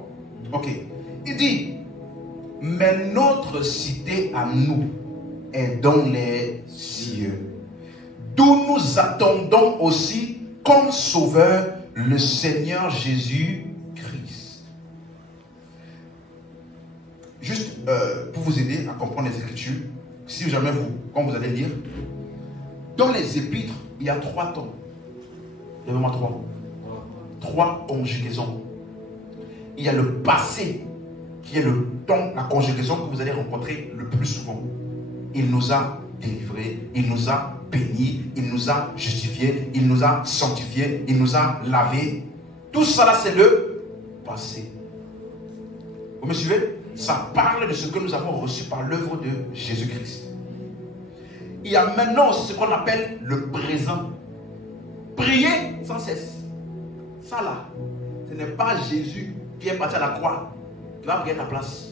Ok. Il dit, mais notre cité à nous est dans les cieux, d'où nous attendons aussi comme sauveur le Seigneur Jésus-Christ. Juste pour vous aider à comprendre les Écritures, si jamais quand vous allez lire, dans les Épîtres, il y a 3 temps. Il y a vraiment 3. 3 conjugaisons. Il y a le passé, qui est le temps, la conjugaison que vous allez rencontrer le plus souvent. Il nous a délivrés, il nous a bénis, il nous a justifiés, il nous a sanctifiés, il nous a lavés. Tout ça là, c'est le passé. Vous me suivez? Ça parle de ce que nous avons reçu par l'œuvre de Jésus-Christ. Il y a maintenant ce qu'on appelle le présent. Prier sans cesse. Ça là, ce n'est pas Jésus qui est parti à la croix, qui va prier à ta place.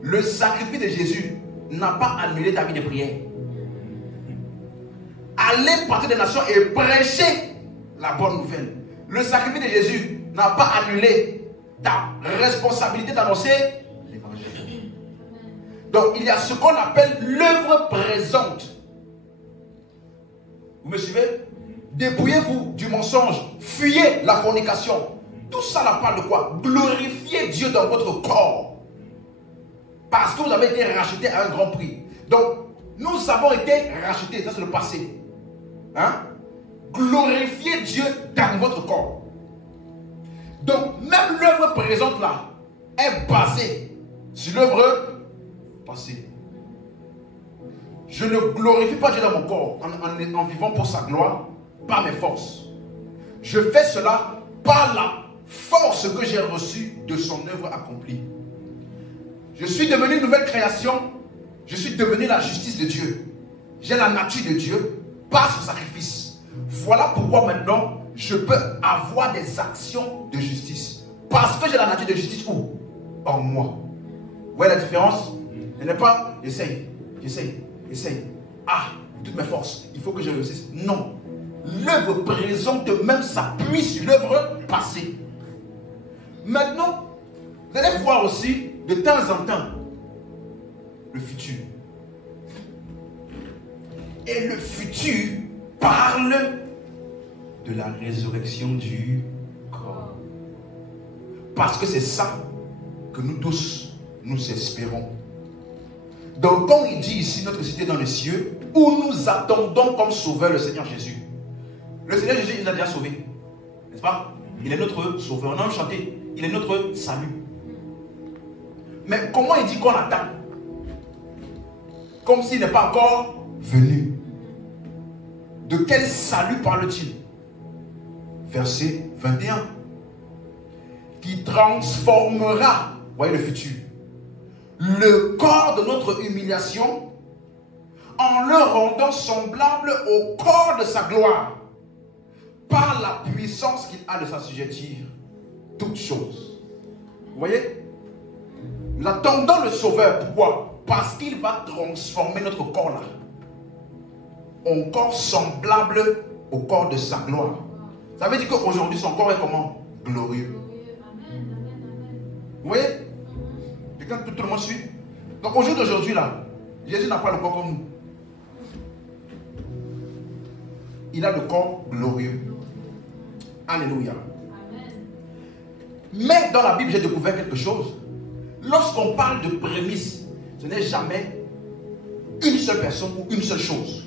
Le sacrifice de Jésus n'a pas annulé ta vie de prière. Aller partir des nations et prêcher la bonne nouvelle. Le sacrifice de Jésus n'a pas annulé ta responsabilité d'annoncer l'évangile. Donc il y a ce qu'on appelle l'œuvre présente. Vous me suivez? Dépouillez-vous du mensonge, fuyez la fornication. Tout ça là parle de quoi? Glorifiez Dieu dans votre corps. Parce que vous avez été rachetés à un grand prix. Donc, nous avons été rachetés. Ça, c'est le passé. Hein? Glorifiez Dieu dans votre corps. Donc, même l'œuvre présente là est basée sur l'œuvre passée. Je ne glorifie pas Dieu dans mon corps en vivant pour sa gloire, par mes forces. Je fais cela par la force que j'ai reçue de son œuvre accomplie. Je suis devenu une nouvelle création. Je suis devenu la justice de Dieu. J'ai la nature de Dieu par son sacrifice. Voilà pourquoi maintenant je peux avoir des actions de justice. Parce que j'ai la nature de justice où? En moi. Vous voyez la différence? Ce n'est pas essaye. Ah, toutes mes forces, il faut que je réussisse. Non. L'œuvre présente même s'appuie sur l'œuvre passée. Maintenant, vous allez voir aussi de temps en temps le futur. Et le futur parle de la résurrection du corps. Parce que c'est ça que nous tous, nous espérons. Donc quand il dit ici notre cité dans les cieux, où nous attendons comme sauveur le Seigneur Jésus. Le Seigneur Jésus, il nous a déjà sauvés. N'est-ce pas? Il est notre sauveur. On a chanté. Il est notre salut. Mais comment il dit qu'on attend? Comme s'il n'est pas encore venu. De quel salut parle-t-il? Verset 21. Qui transformera, voyez le futur, le corps de notre humiliation en le rendant semblable au corps de sa gloire, par la puissance qu'il a de s'assujettir toutes choses. Vous voyez? Nous attendons le Sauveur. Pourquoi? Parce qu'il va transformer notre corps là en corps semblable au corps de sa gloire. Ça veut dire qu'aujourd'hui son corps est comment? Glorieux. Vous voyez? Quelqu'un, tout le monde suit? Donc au jour d'aujourd'hui là, Jésus n'a pas le corps comme nous. Il a le corps glorieux. Alléluia. Mais dans la Bible, j'ai découvert quelque chose. Lorsqu'on parle de prémisse, ce n'est jamais une seule personne ou une seule chose.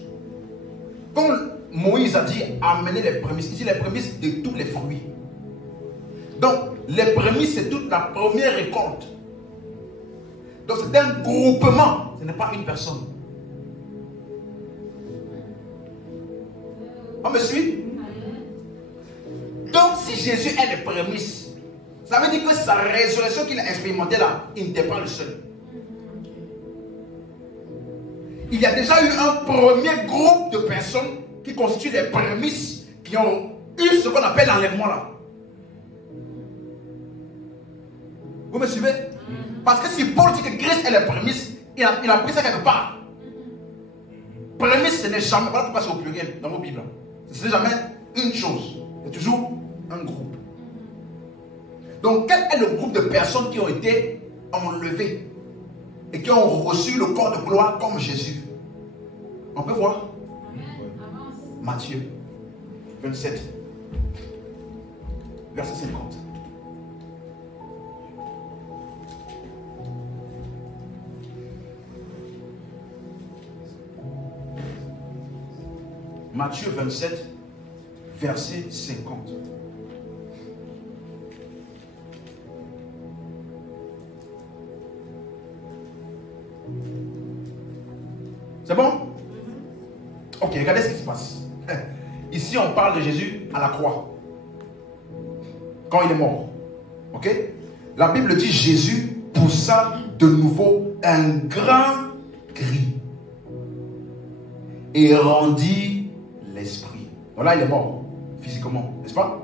Quand Moïse a dit amener les prémices. Il dit les prémices de tous les fruits. Donc, les prémices, c'est toute la première récolte. Donc, c'est un groupement. Ce n'est pas une personne. On me suit? Donc, si Jésus est les prémices, ça veut dire que sa résurrection qu'il a expérimentée là, il n'était pas le seul. Il y a déjà eu un premier groupe de personnes qui constituent les prémices, qui ont eu ce qu'on appelle l'enlèvement là. Vous me suivez? Parce que si Paul dit que Christ est les prémices, il a pris ça quelque part. Prémices, ce n'est jamais, voilà pourquoi c'est au pluriel dans vos Bibles. Ce n'est jamais une chose, c'est toujours un groupe. Donc, quel est le groupe de personnes qui ont été enlevées et qui ont reçu le corps de gloire comme Jésus? On peut voir? Matthieu 27, verset 50. Matthieu 27, verset 50. C'est bon? Ok, regardez ce qui se passe. Ici, on parle de Jésus à la croix. Quand il est mort. Ok? La Bible dit Jésus poussa de nouveau un grand cri et rendit l'esprit. Donc là, il est mort, physiquement, n'est-ce pas?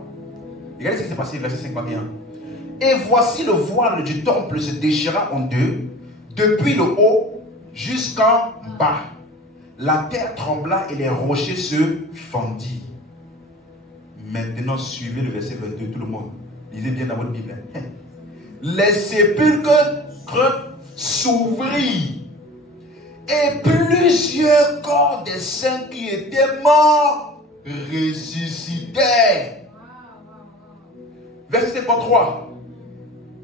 Regardez ce qui s'est passé, verset 51. Et voici le voile du temple se déchira en deux, depuis le haut jusqu'en bas. La terre trembla et les rochers se fendirent. Maintenant, suivez le verset 22, tout le monde. Lisez bien dans votre Bible. Les sépulcres s'ouvrirent et plusieurs corps des saints qui étaient morts ressuscitèrent. Verset 53.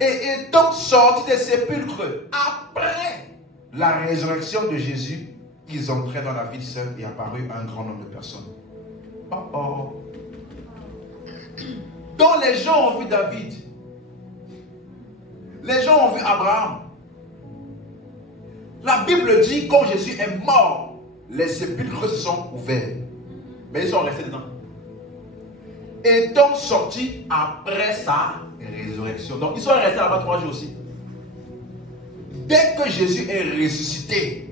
Et étant sortis des sépulcres après la résurrection de Jésus, ils entraient dans la ville seule et apparut un grand nombre de personnes. Oh oh. Donc les gens ont vu David. Les gens ont vu Abraham. La Bible dit quand Jésus est mort, les sépulcres se sont ouverts. Mais ils sont restés dedans. Étant sortis après sa résurrection. Donc ils sont restés là-bas 3 jours aussi. Dès que Jésus est ressuscité,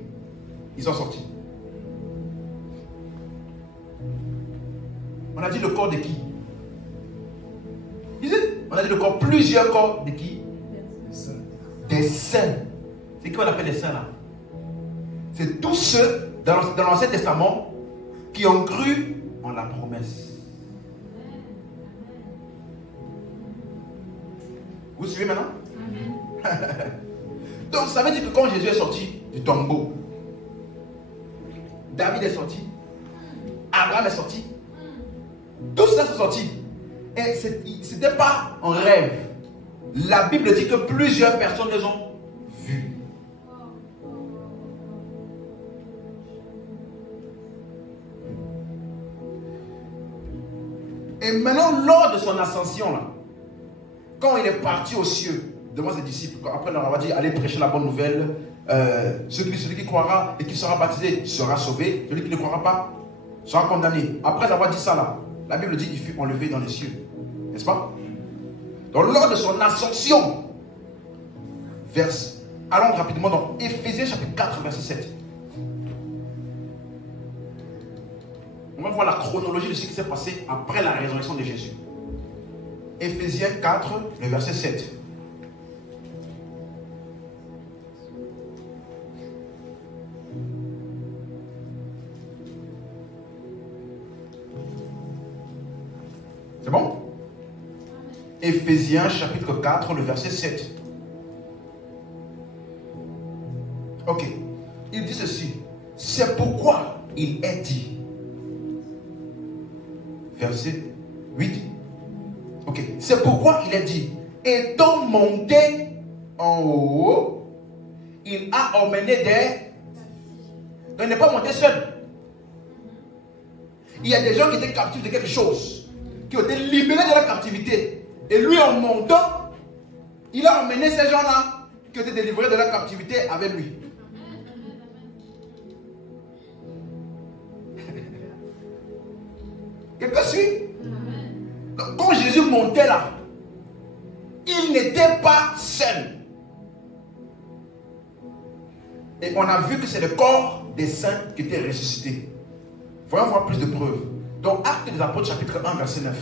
ils sont sortis. On a dit le corps de qui? On a dit le corps, plusieurs corps de qui? Des saints. C'est qui on appelle les saints là? C'est tous ceux dans l'Ancien Testament qui ont cru en la promesse. Vous suivez maintenant? Donc ça veut dire que quand Jésus est sorti du tombeau, David est sorti, Abraham est sorti, tous ceux sont sortis. Et ce n'était pas un rêve. La Bible dit que plusieurs personnes les ont vus. Et maintenant, lors de son ascension, là, quand il est parti aux cieux, devant ses disciples, après leur avoir dit, allez prêcher la bonne nouvelle, celui qui croira et qui sera baptisé sera sauvé, celui qui ne croira pas sera condamné. Après avoir dit ça là, la Bible dit qu'il fut enlevé dans les cieux. N'est-ce pas? Donc lors de son ascension, allons rapidement dans Éphésiens chapitre 4, verset 7. On va voir la chronologie de ce qui s'est passé après la résurrection de Jésus. Éphésiens 4, le verset 7. C'est bon? Éphésiens chapitre 4, le verset 7. Ok. Il dit ceci. C'est pourquoi il est dit. Verset 8. Ok. C'est pourquoi il est dit. Étant monté en haut, il a emmené des... Donc il n'est pas monté seul. il y a des gens qui étaient captifs de quelque chose, qui ont été libérés de la captivité. Et lui, en montant, il a emmené ces gens-là qui ont été délivrés de la captivité avec lui. Quelqu'un suit? Donc, quand Jésus montait là, il n'était pas seul. Et on a vu que c'est le corps des saints qui était ressuscité. Voyons voir plus de preuves. Donc, Actes des Apôtres, chapitre 1, verset 9.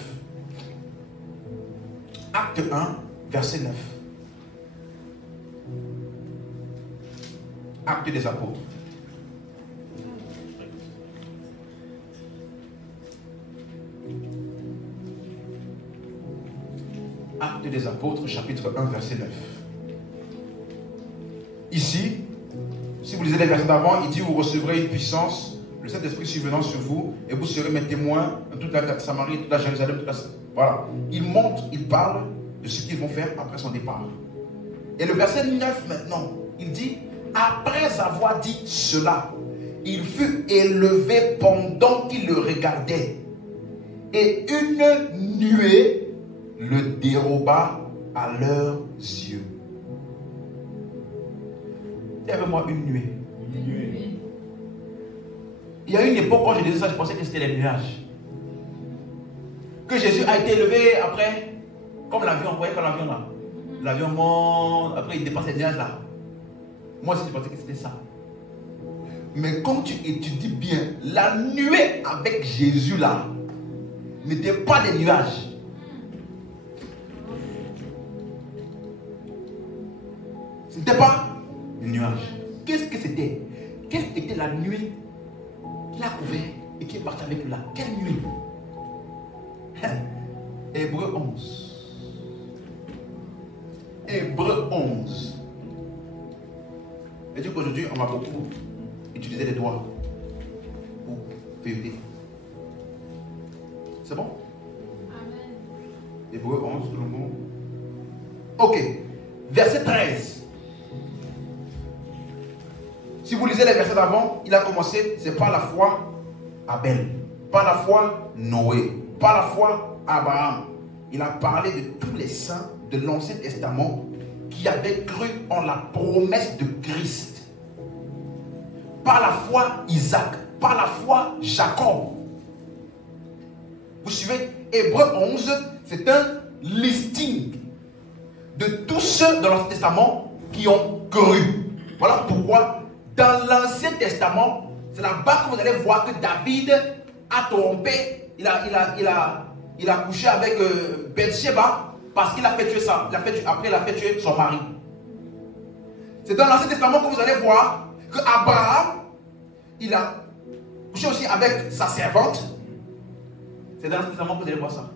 Acte 1, verset 9. Actes des Apôtres. Actes des Apôtres, chapitre 1, verset 9. Ici, si vous lisez les versets d'avant, il dit: vous recevrez une puissance, le Saint-Esprit survenant sur vous, et vous serez mes témoins dans toute la Samarie, toute la Jérusalem, toute la... Voilà. Il montre, il parle de ce qu'ils vont faire après son départ. Et le verset 9 maintenant, il dit: après avoir dit cela, il fut élevé pendant qu'il le regardait, et une nuée le déroba à leurs yeux. Il y avait moi une nuée. Il y a une époque quand je disais ça, je pensais que c'était les nuages. Que Jésus a été élevé après, comme l'avion, vous voyez quand l'avion là, l'avion monte, après il dépasse les nuages là. Moi aussi je pensais que c'était ça. Mais quand tu étudies bien, la nuée avec Jésus là n'était pas des nuages. Ce n'était pas des nuages. Qu'est-ce que c'était? Quelle était la nuée qu'il a couvert et qui est parti avec lui là? Quelle nuée? Hébreu 11. Hébreu 11. Et du coup aujourd'hui on va beaucoup utiliser les doigts pour vérifier. C'est bon? Amen. Hébreu 11, tout le monde. Ok. Verset 13. Si vous lisez les versets d'avant, il a commencé, c'est par la foi Abel, par la foi Noé, par la foi Abraham. Il a parlé de tous les saints de l'Ancien Testament qui avaient cru en la promesse de Christ. Par la foi Isaac, par la foi Jacob. Vous suivez? Hébreu 11, c'est un listing de tous ceux dans l'Ancien Testament qui ont cru. Voilà pourquoi dans l'Ancien Testament, c'est là-bas que vous allez voir que David a trompé, il a couché avec Bathsheba parce qu'il a fait tuer ça. Après, il a fait tuer son mari. C'est dans l'Ancien Testament que vous allez voir que Abraham, il a couché aussi avec sa servante. C'est dans l'Ancien Testament que vous allez voir ça.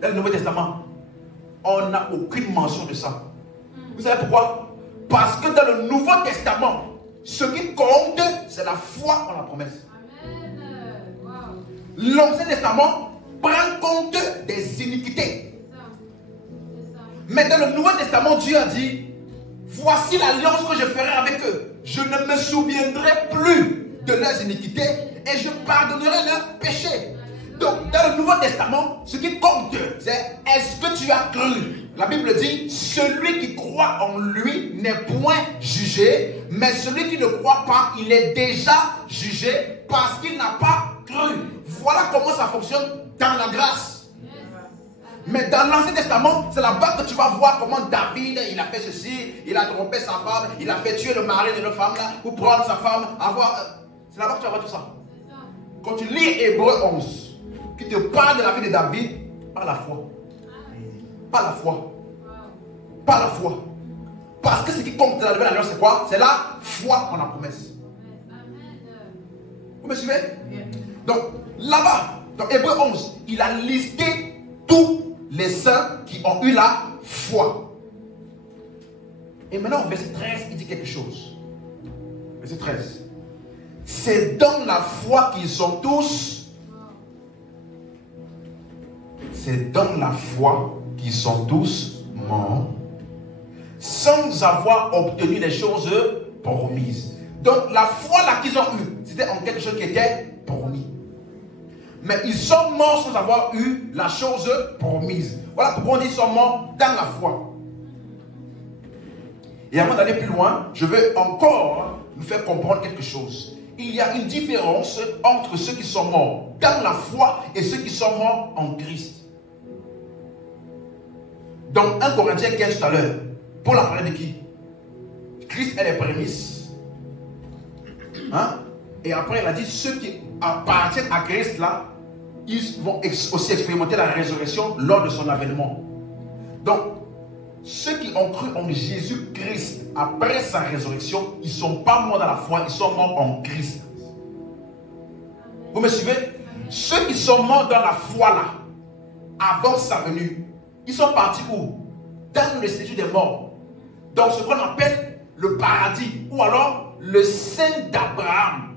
Dans le Nouveau Testament, on n'a aucune mention de ça. Vous savez pourquoi? Parce que dans le Nouveau Testament, ce qui compte, c'est la foi en la promesse. Wow. L'Ancien Testament prend compte des iniquités. C'est ça. Mais dans le Nouveau Testament, Dieu a dit: voici l'alliance que je ferai avec eux. Je ne me souviendrai plus de leurs iniquités et je pardonnerai leurs péchés. Donc, dans le Nouveau Testament, ce qui compte, c'est est-ce que tu as cru? La Bible dit: celui qui croit en lui n'est point jugé, mais celui qui ne croit pas, il est déjà jugé parce qu'il n'a pas cru. Voilà comment ça fonctionne dans la grâce. Mais dans l'Ancien Testament, c'est là-bas que tu vas voir comment David, il a fait ceci, il a trompé sa femme, il a fait tuer le mari de la femme là, pour prendre sa femme, avoir... C'est là-bas que tu vas voir tout ça. Quand tu lis Hébreu 11, qui te parle de la vie de David, par la foi. Par la foi. Par la foi. Parce que ce qui compte dans la nouvelle alliance, c'est quoi? C'est la foi en la promesse. Vous me suivez? Donc, là-bas, dans Hébreu 11, il a listé tous les saints qui ont eu la foi. Et maintenant, au verset 13, il dit quelque chose. Verset 13. C'est dans la foi qu'ils sont tous. C'est dans la foi qu'ils sont tous morts, sans avoir obtenu les choses promises. Donc la foi là qu'ils ont eue, c'était en quelque chose qui était promis. Mais ils sont morts sans avoir eu la chose promise. Voilà pourquoi on dit qu'ils sont morts dans la foi. Et avant d'aller plus loin, je veux encore nous faire comprendre quelque chose. Il y a une différence entre ceux qui sont morts dans la foi et ceux qui sont morts en Christ. Dans 1 Corinthiens 15 tout à l'heure, Paul a parlé de qui? Christ est les prémices. Hein? Et après il a dit ceux qui appartiennent à Christ là, ils vont aussi expérimenter la résurrection lors de son avènement. Donc, ceux qui ont cru en Jésus-Christ après sa résurrection, ils ne sont pas morts dans la foi, ils sont morts en Christ. Vous me suivez? Ceux qui sont morts dans la foi là, avant sa venue, ils sont partis où? Dans le séjour des morts. Dans ce qu'on appelle le paradis, ou alors le sein d'Abraham.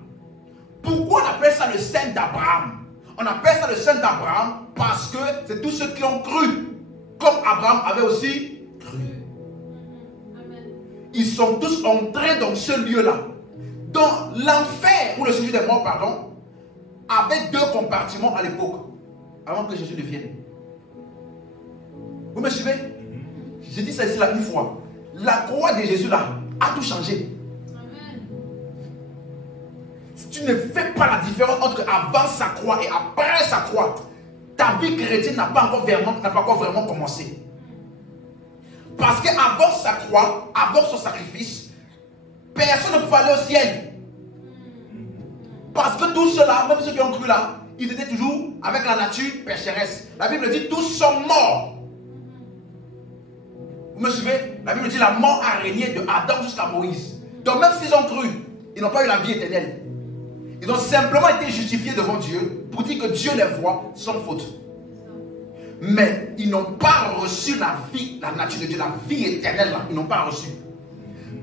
Pourquoi on appelle ça le sein d'Abraham? On appelle ça le sein d'Abraham parce que c'est tous ceux qui ont cru, comme Abraham avait aussi cru. Ils sont tous entrés dans ce lieu-là. Dans l'enfer, ou le séjour des morts, pardon, avec 2 compartiments à l'époque, avant que Jésus ne vienne. Vous me suivez? J'ai dit ça ici là une fois. La croix de Jésus là a tout changé. Si tu ne fais pas la différence entre avant sa croix et après sa croix, ta vie chrétienne n'a pas encore vraiment commencé. Parce qu'avant sa croix, avant son sacrifice, personne ne pouvait aller au ciel. Parce que tous ceux-là, même ceux qui ont cru là, ils étaient toujours avec la nature pécheresse. La Bible dit tous sont morts. Vous me suivez? La Bible dit la mort a régné de Adam jusqu'à Moïse. Donc même s'ils ont cru, ils n'ont pas eu la vie éternelle. Ils ont simplement été justifiés devant Dieu pour dire que Dieu les voit sans faute. Mais ils n'ont pas reçu la vie, la nature de Dieu, la vie éternelle là, ils n'ont pas reçu.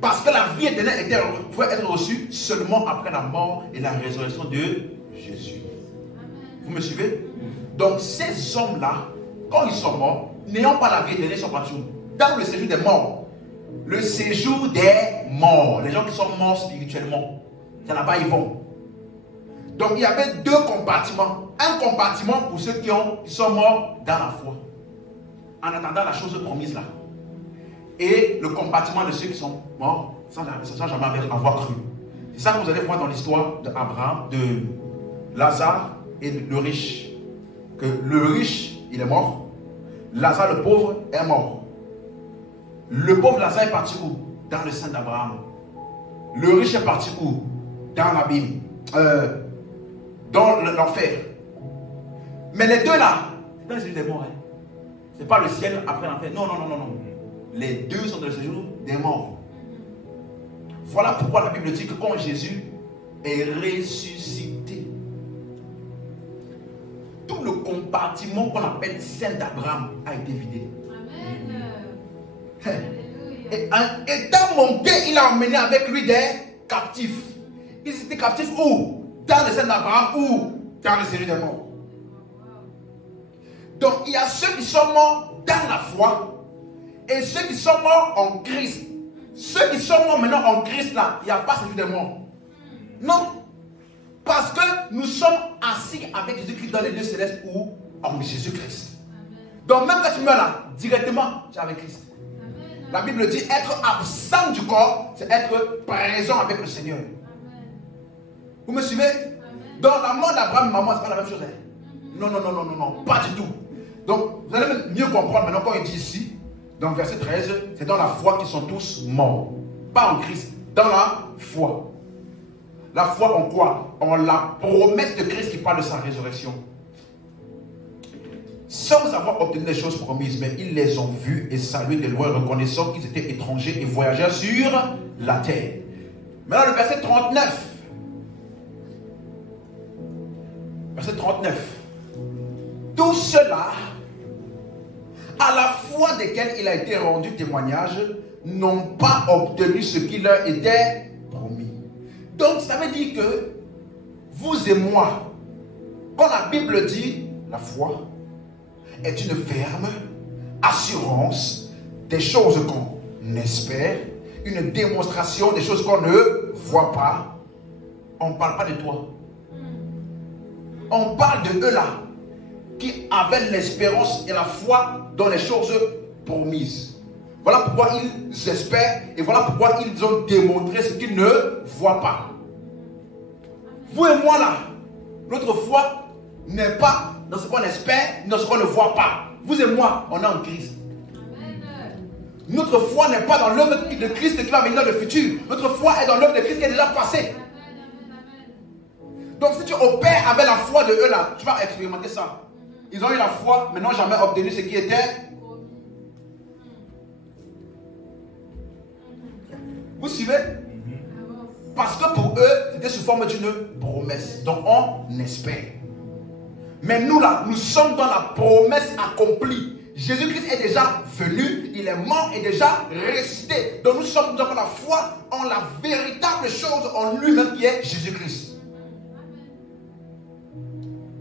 Parce que la vie éternelle pouvait être reçue seulement après la mort et la résurrection de Jésus. Vous me suivez? Donc ces hommes-là, quand ils sont morts, n'ayant pas la vie éternelle, ils sont partis dans le séjour des morts. Le séjour des morts. Les gens qui sont morts spirituellement. C'est là-bas ils vont. Donc il y avait 2 compartiments. Un compartiment pour ceux qui sont morts dans la foi, en attendant la chose promise là. Et le compartiment de ceux qui sont morts sans jamais avoir cru. C'est ça que vous allez voir dans l'histoire d'Abraham, de Lazare et le riche. Que le riche, il est mort. Lazare, le pauvre, est mort. Le pauvre Lazare est parti où? Dans le sein d'Abraham. Le riche est parti où? Dans l'abîme. Dans l'enfer. Mais les deux là, c'est dans le séjour des morts. Hein. C'est pas le ciel après l'enfer. Non. Les deux sont dans le séjour des morts. Voilà pourquoi la Bible dit que quand Jésus est ressuscité, tout le compartiment qu'on appelle sein d'Abraham a été vidé. Amen. Et étant monté, il a emmené avec lui des captifs. Ils étaient captifs où? Dans le sein d'Abraham ou dans le séjour des morts. Donc il y a ceux qui sont morts dans la foi et ceux qui sont morts en Christ. Ceux qui sont morts maintenant en Christ là, il n'y a pas séjour des morts. Non. Parce que nous sommes assis avec Jésus-Christ dans les lieux célestes ou en Jésus-Christ. Donc même quand tu meurs là, directement, tu es avec Christ. La Bible dit être absent du corps, c'est être présent avec le Seigneur. Vous me suivez? Dans la mort d'Abraham et maman, c'est pas la même chose. Hein? Non, pas du tout. Donc, vous allez mieux comprendre maintenant quand il dit ici, dans le verset 13, c'est dans la foi qu'ils sont tous morts. Pas en Christ, dans la foi. La foi en quoi? En la promesse de Christ qui parle de sa résurrection. Sans avoir obtenu les choses promises, mais ils les ont vues et saluées de loin, reconnaissant qu'ils étaient étrangers et voyageurs sur la terre. Maintenant, le verset 39. Verset 39. Tout cela, à la foi desquels il a été rendu témoignage, n'ont pas obtenu ce qui leur était promis. Donc, ça veut dire que vous et moi, quand la Bible dit la foi est une ferme assurance des choses qu'on espère, une démonstration des choses qu'on ne voit pas, on ne parle pas de toi. on parle de eux là, qui avaient l'espérance et la foi dans les choses promises. Voilà pourquoi ils espèrent et voilà pourquoi ils ont démontré ce qu'ils ne voient pas. Vous et moi là, notre foi n'est pas dans ce qu'on espère, dans ce qu'on ne voit pas. Vous et moi, on est en Christ. Notre foi n'est pas dans l'œuvre de Christ qui va venir dans le futur. Notre foi est dans l'œuvre de Christ qui est déjà passée. Donc si tu opères avec la foi de eux là, tu vas expérimenter ça. Ils ont eu la foi, mais n'ont jamais obtenu ce qui était. Vous suivez? Parce que pour eux, c'était sous forme d'une promesse. Donc on espère. Mais nous là, nous sommes dans la promesse accomplie. Jésus-Christ est déjà venu, il est mort et déjà ressuscité. Donc nous sommes dans la foi en la véritable chose en lui-même qui est Jésus-Christ.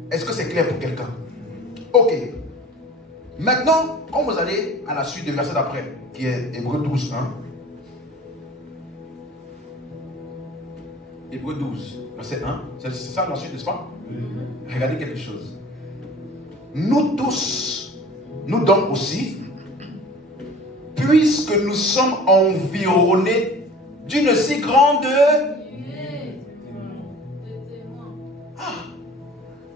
Est-ce que c'est clair pour quelqu'un? Ok. Maintenant, quand vous allez à la suite du verset d'après, qui est Hébreux 12, hein? Hébreux 12, verset 1. C'est ça la suite, n'est-ce pas? Regardez quelque chose. Nous tous, nous donc aussi, puisque nous sommes environnés d'une si grande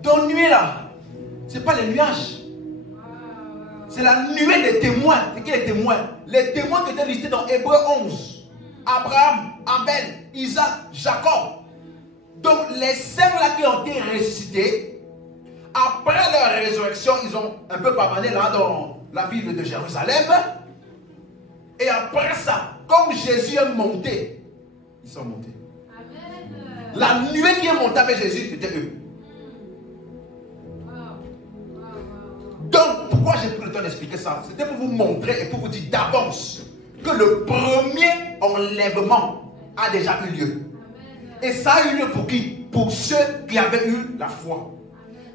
donc nuée là, ce n'est pas les nuages, c'est la nuée des témoins. C'est qui les témoins? Les témoins qui étaient listés dans Hébreux 11. Abraham, Abel, Isaac, Jacob. Donc les saints là qui ont été ressuscités, après leur résurrection, ils ont un peu pavané là dans la ville de Jérusalem. Et après ça, comme Jésus est monté, ils sont montés. Amen. La nuée qui est montée avec Jésus, c'était eux. Donc, pourquoi j'ai pris le temps d'expliquer ça? C'était pour vous montrer et pour vous dire d'avance que le premier enlèvement a déjà eu lieu. Et ça a eu lieu pour qui? Pour ceux qui avaient eu la foi.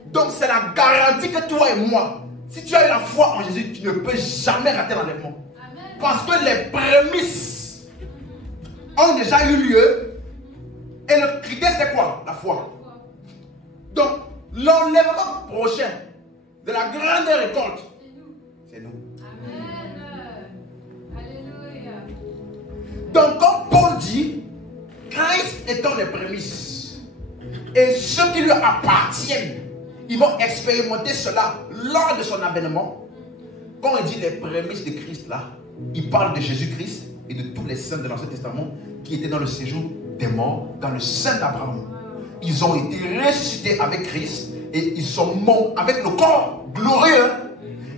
Donc, c'est la garantie que toi et moi, si tu as eu la foi en Jésus, tu ne peux jamais rater l'enlèvement. Parce que les prémices ont déjà eu lieu. Et le critère, c'est quoi? La foi. Donc, l'enlèvement prochain de la grande récolte, c'est nous. Amen. Alléluia. Donc, comme Paul dit, Christ étant les prémices, et ceux qui lui appartiennent, ils vont expérimenter cela lors de son avènement. Quand il dit les prémices de Christ là, il parle de Jésus-Christ et de tous les saints de l'Ancien Testament qui étaient dans le séjour des morts, dans le sein d'Abraham. Ils ont été ressuscités avec Christ et ils sont montés avec le corps glorieux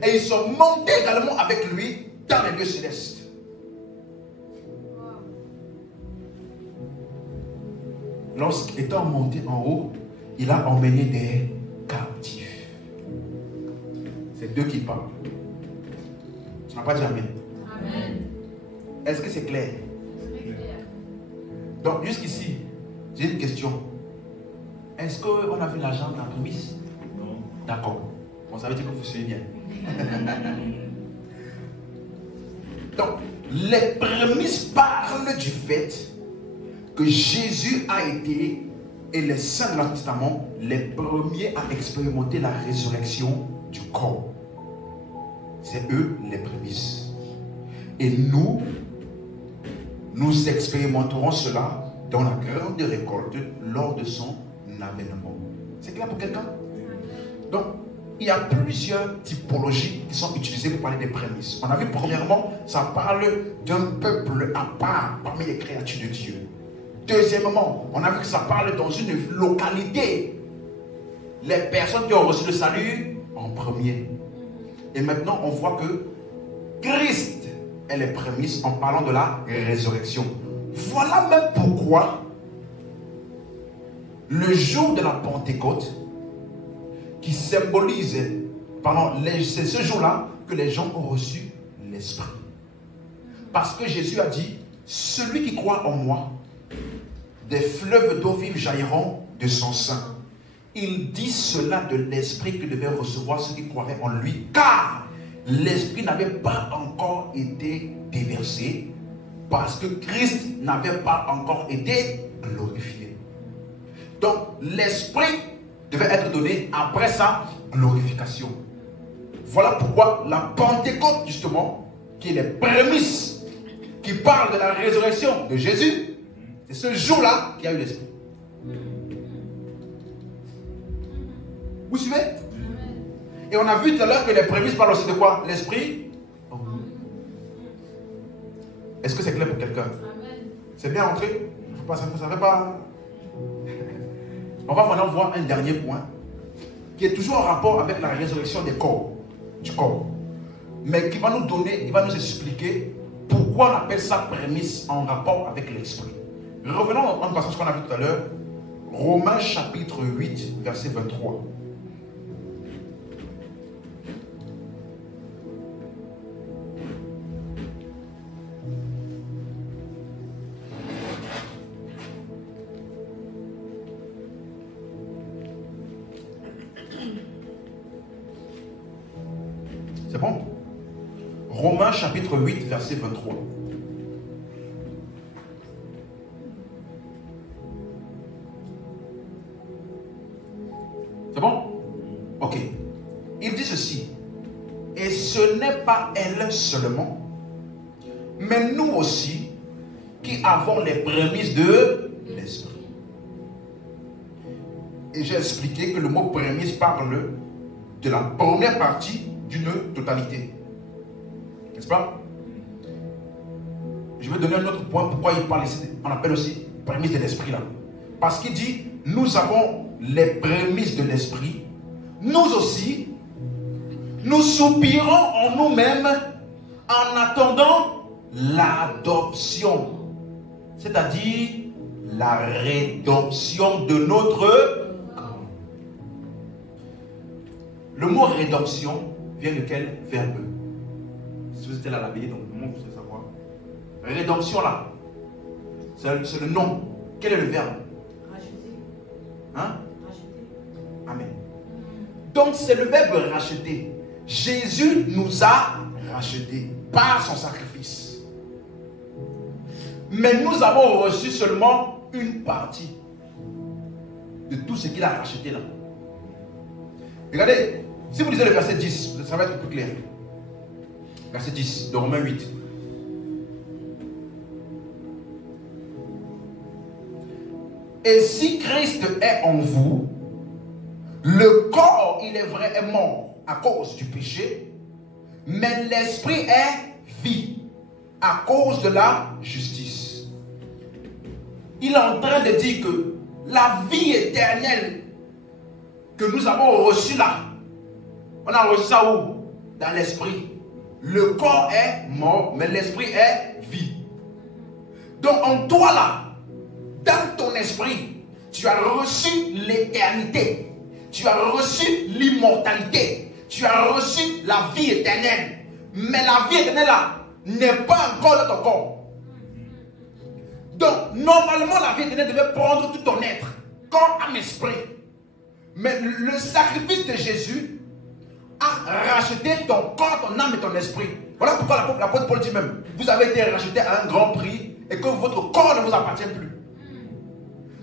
et ils sont montés également avec lui dans les lieux célestes. Lorsqu'étant monté en haut, il a emmené des captifs. C'est Dieu qui parle. Tu n'as pas dit Amen. Amen. Est-ce que c'est clair? Donc jusqu'ici, j'ai une question. Est-ce qu'on a vu l'argent dans la prémisse? Non. D'accord. Bon, ça veut dire que vous suivez bien. Donc, les prémices parlent du fait que Jésus a été, et les saints de l'Ancien Testament, les premiers à expérimenter la résurrection du corps. C'est eux les prémices. Et nous expérimenterons cela dans la grande récolte lors de son avènement. C'est clair pour quelqu'un? Donc, il y a plusieurs typologies qui sont utilisées pour parler des prémices. On a vu premièrement, ça parle d'un peuple à part parmi les créatures de Dieu. Deuxièmement, on a vu que ça parle dans une localité. Les personnes qui ont reçu le salut en premier. Et maintenant, on voit que Christ est les prémices en parlant de la résurrection. Voilà même pourquoi le jour de la Pentecôte, qui symbolise, c'est ce jour-là que les gens ont reçu l'Esprit. Parce que Jésus a dit, celui qui croit en moi, des fleuves d'eau vive jailliront de son sein. Il dit cela de l'Esprit que devaient recevoir ceux qui croiraient en lui, car l'Esprit n'avait pas encore été déversé, parce que Christ n'avait pas encore été glorifié. Donc l'Esprit devait être donné après sa glorification. Voilà pourquoi la Pentecôte, justement, qui est les prémices, qui parle de la résurrection de Jésus, c'est ce jour-là qu'il y a eu l'Esprit. Vous suivez? Et on a vu tout à l'heure que les prémices parlent aussi de quoi? L'Esprit. Est-ce que c'est clair pour quelqu'un? C'est bien entré? Ça ne savait pas. On va maintenant voir un dernier point qui est toujours en rapport avec la résurrection du corps, mais qui va nous donner, il va nous expliquer pourquoi on appelle ça prémisse en rapport avec l'Esprit. Revenons à un passage qu'on a vu tout à l'heure, Romains chapitre 8, verset 23. C'est bon? Romains chapitre 8, verset 23. C'est bon? Ok. Il dit ceci. Et ce n'est pas elle seulement, mais nous aussi, qui avons les prémices de l'Esprit. Et j'ai expliqué que le mot prémisse parle de la première partie d'une totalité. N'est-ce pas? Je vais donner un autre point pourquoi il parle ici, on appelle aussi prémisse de l'Esprit là. Parce qu'il dit, nous avons les prémices de l'Esprit, nous aussi, nous soupirons en nous-mêmes en attendant l'adoption, c'est-à-dire la rédemption de notre corps. Le mot rédemption vient de quel verbe? Si vous étiez là à l'abbaye, donc le mot vous savez savoir. Rédemption là, c'est le nom. Quel est le verbe? Racheter. Hein? Racheter. Amen. Donc c'est le verbe racheter. Jésus nous a rachetés par son sacrifice. Mais nous avons reçu seulement une partie de tout ce qu'il a racheté là. Regardez, si vous lisez le verset 10, ça va être plus clair. Verset 10 de Romains 8. Et si Christ est en vous, le corps, il est vrai, est mort à cause du péché, mais l'esprit est vie à cause de la justice. Il est en train de dire que la vie éternelle que nous avons reçue là, on a reçu ça où? Dans l'esprit. Le corps est mort, mais l'esprit est vie. Donc en toi là, dans ton esprit, tu as reçu l'éternité. Tu as reçu l'immortalité. Tu as reçu la vie éternelle. Mais la vie éternelle là n'est pas encore dans ton corps. Donc normalement la vie éternelle devait prendre tout ton être, corps, âme, esprit. Mais le sacrifice de Jésus a racheté ton corps, ton âme et ton esprit. Voilà pourquoi l'apôtre Paul dit même, vous avez été racheté à un grand prix et que votre corps ne vous appartient plus.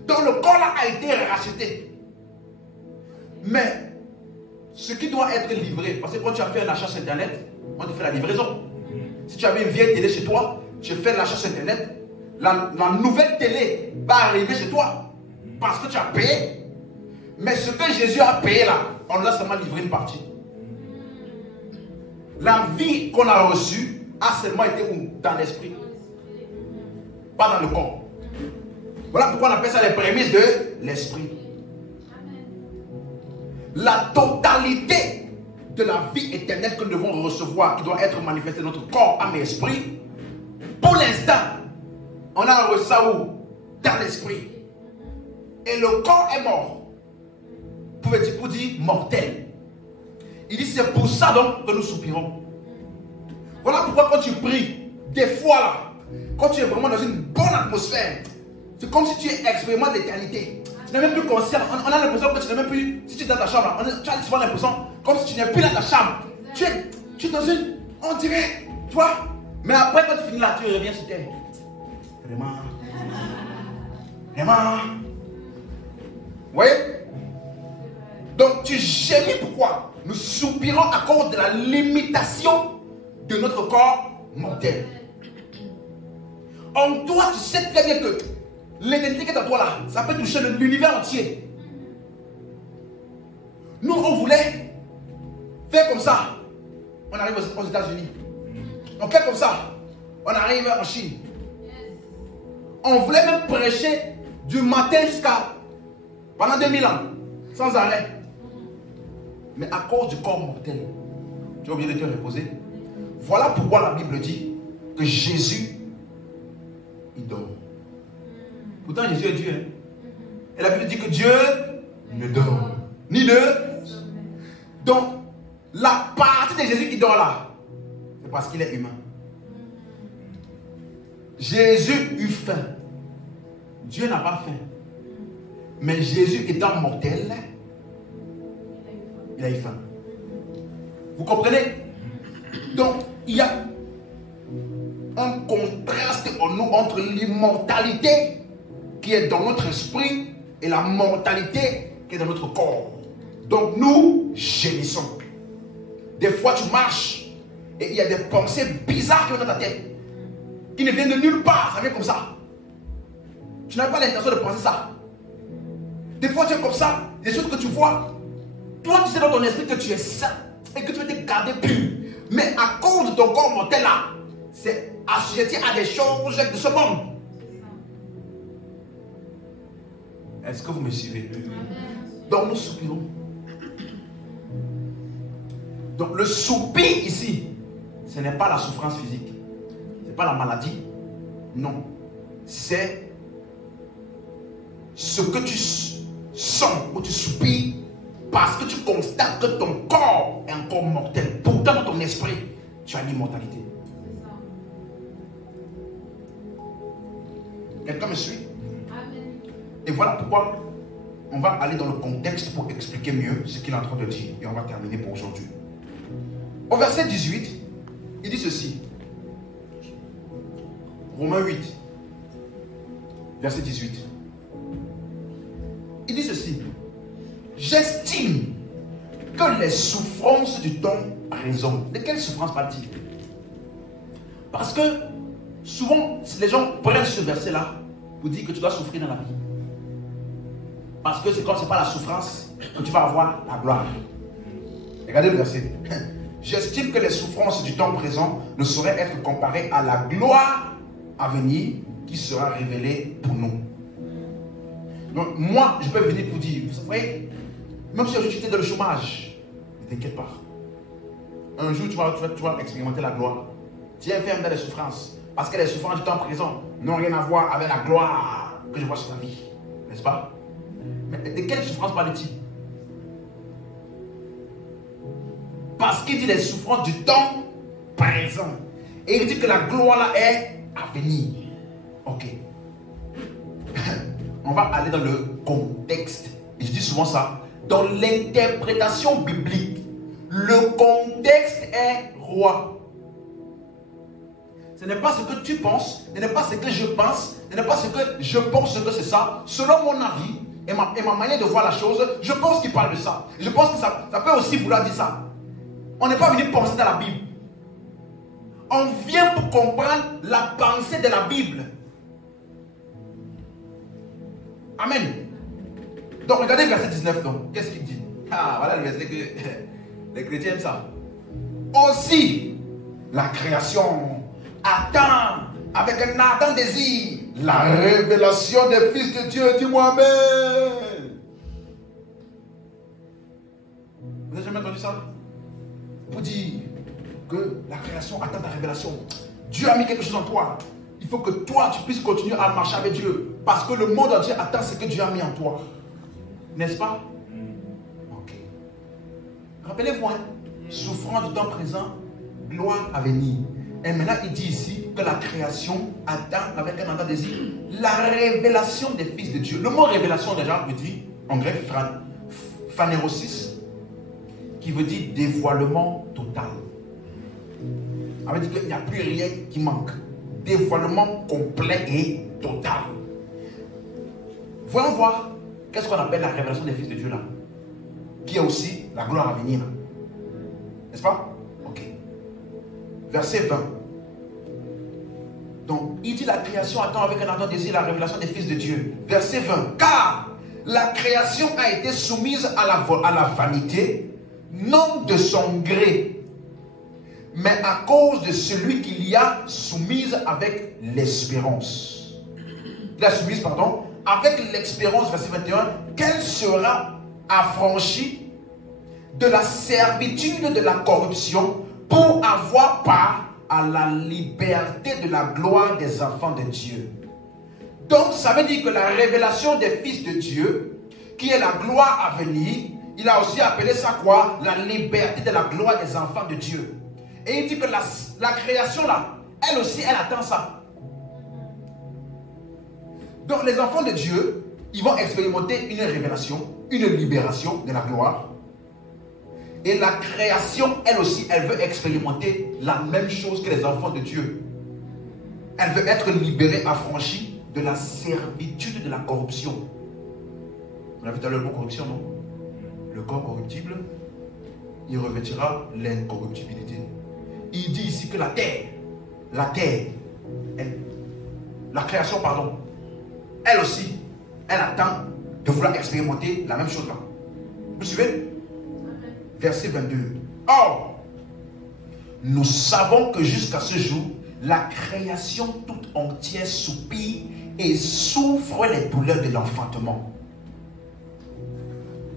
Donc le corps là a été racheté. Mais ce qui doit être livré, parce que quand tu as fait un achat sur internet, on te fait la livraison. Si tu avais une vieille télé chez toi, tu fais l'achat sur internet, la nouvelle télé va arriver chez toi parce que tu as payé. Mais ce que Jésus a payé là, on nous a seulement livré une partie. La vie qu'on a reçue a seulement été où? Dans l'esprit, pas dans le corps. Voilà pourquoi on appelle ça les prémices de l'esprit. La totalité de la vie éternelle que nous devons recevoir, qui doit être manifestée dans notre corps, âme et esprit, pour l'instant, on a reçu ça où? Dans l'esprit. Et le corps est mort. Pour dire mortel. Il dit c'est pour ça donc que nous soupirons. Voilà pourquoi quand tu pries, des fois là, quand tu es vraiment dans une bonne atmosphère, c'est comme si tu expérimentes l'éternité. Tu n'es même plus conscient. On a l'impression que tu n'es même plus. Si tu es dans ta chambre, tu as souvent l'impression comme si tu n'es plus dans ta chambre. Tu es dans une. On dirait. Tu vois. Mais après, quand tu finis là, tu reviens sur terre. Vraiment. Vraiment. Vous voyez? Donc tu gémis pourquoi? Nous soupirons à cause de la limitation de notre corps mortel. En toi, tu sais très bien que l'éternité qui est en toi là, ça peut toucher l'univers entier. Nous, on voulait faire comme ça. On arrive aux États-Unis. On fait comme ça. On arrive en Chine. On voulait même prêcher du matin jusqu'à pendant 2000 ans, sans arrêt. Mais à cause du corps mortel, tu es obligé de te reposer. Voilà pourquoi la Bible dit que Jésus, il dort. Pourtant Jésus est Dieu. Hein? Et la Bible dit que Dieu ne dort. Ni ne. Donc, la partie de Jésus qui dort là, c'est parce qu'il est humain. Jésus eut faim. Dieu n'a pas faim. Mais Jésus étant mortel, il a eu faim. Vous comprenez? Donc, il y a un contraste en nous entre l'immortalité qui est dans notre esprit et la mortalité qui est dans notre corps. Donc, nous gémissons. Des fois, tu marches et il y a des pensées bizarres qui viennent dans ta tête, qui ne viennent de nulle part, ça vient comme ça. Tu n'as pas l'intention de penser ça. Des fois, tu es comme ça, des choses que tu vois. Toi, tu sais dans ton esprit que tu es saint et que tu veux te garder pur. Mais à cause de ton corps mortel là, c'est assujetti à des choses de ce monde. Est-ce que vous me suivez? Donc, nous soupirons. Donc, le soupir ici, ce n'est pas la souffrance physique. Ce n'est pas la maladie. Non. C'est ce que tu sens ou tu soupires parce que tu constates que ton corps est un corps mortel. Pourtant, dans ton esprit, tu as l'immortalité. Quelqu'un me suit? Amen. Et voilà pourquoi on va aller dans le contexte pour expliquer mieux ce qu'il est en train de dire. Et on va terminer pour aujourd'hui. Au verset 18, il dit ceci. Romains 8, verset 18. Il dit ceci. J'estime que les souffrances du temps présent. De quelle souffrance parle-t-il? Parce que souvent, les gens prennent ce verset-là pour dire que tu dois souffrir dans la vie. Parce que c'est comme c'est pas la souffrance que tu vas avoir la gloire. Regardez le verset. J'estime que les souffrances du temps présent ne sauraient être comparées à la gloire à venir qui sera révélée pour nous. Donc moi, je peux venir pour dire, vous savez, même si aujourd'hui tu étais dans le chômage, ne t'inquiète pas. Un jour, tu vas expérimenter la gloire. Tu es ferme dans les souffrances. Parce que les souffrances du temps présent n'ont rien à voir avec la gloire que je vois sur ta vie. N'est-ce pas? Mais de quelle souffrance parle-t-il? Parce qu'il dit les souffrances du temps présent. Et il dit que la gloire là est à venir. Ok. On va aller dans le contexte. Et je dis souvent ça. Dans l'interprétation biblique, le contexte est roi. Ce n'est pas ce que tu penses, ce n'est pas ce que je pense, ce n'est pas ce que je pense que c'est ça. Selon mon avis et ma manière de voir la chose, je pense qu'il parle de ça. Je pense que ça peut aussi vouloir dire ça. On n'est pas venu penser dans la Bible. On vient pour comprendre la pensée de la Bible. Amen. Donc regardez le verset 19. Donc, qu'est-ce qu'il dit? Ah, voilà le verset que les chrétiens aiment ça. Aussi, la création attend avec un ardent désir la révélation des fils de Dieu. Dis-moi amen. Vous n'avez jamais entendu ça? Pour dire que la création attend la révélation. Dieu a mis quelque chose en toi. Il faut que toi, tu puisses continuer à marcher avec Dieu. Parce que le monde entier attend ce que Dieu a mis en toi. N'est-ce pas? Ok. Rappelez-vous, hein, souffrance du temps présent, gloire à venir. Et maintenant, il dit ici que la création attend avec un ardent désir la révélation des fils de Dieu. Le mot révélation, déjà, veut dire, en grec, phanérosis, qui veut dire dévoilement total. Ça veut dire qu'il n'y a plus rien qui manque. Dévoilement complet et total. Voyons voir qu'est-ce qu'on appelle la révélation des fils de Dieu là. qui est aussi la gloire à venir. N'est-ce pas? Ok. Verset 20. Donc, il dit la création attend avec un ardent désir la révélation des fils de Dieu. Verset 20. Car la création a été soumise à la vanité, non de son gré, mais à cause de celui qui l'y a soumise avec l'espérance. Il a soumise, pardon, avec l'espérance, verset 21, qu'elle sera affranchie de la servitude de la corruption pour avoir part à la liberté de la gloire des enfants de Dieu. Donc, ça veut dire que la révélation des fils de Dieu, qui est la gloire à venir, il a aussi appelé ça quoi? La liberté de la gloire des enfants de Dieu. Et il dit que la création là, elle aussi, elle attend ça. Donc, les enfants de Dieu, ils vont expérimenter une révélation, une libération de la gloire. Et la création, elle aussi, elle veut expérimenter la même chose que les enfants de Dieu. Elle veut être libérée, affranchie de la servitude de la corruption. On a vu tout à l'heure le mot corruption, non? Le corps corruptible, il revêtira l'incorruptibilité. Il dit ici que la terre, la création, pardon, elle aussi, elle attend de vouloir expérimenter la même chose là. Vous suivez? Verset 22. Or, nous savons que jusqu'à ce jour, la création toute entière soupire et souffre les douleurs de l'enfantement.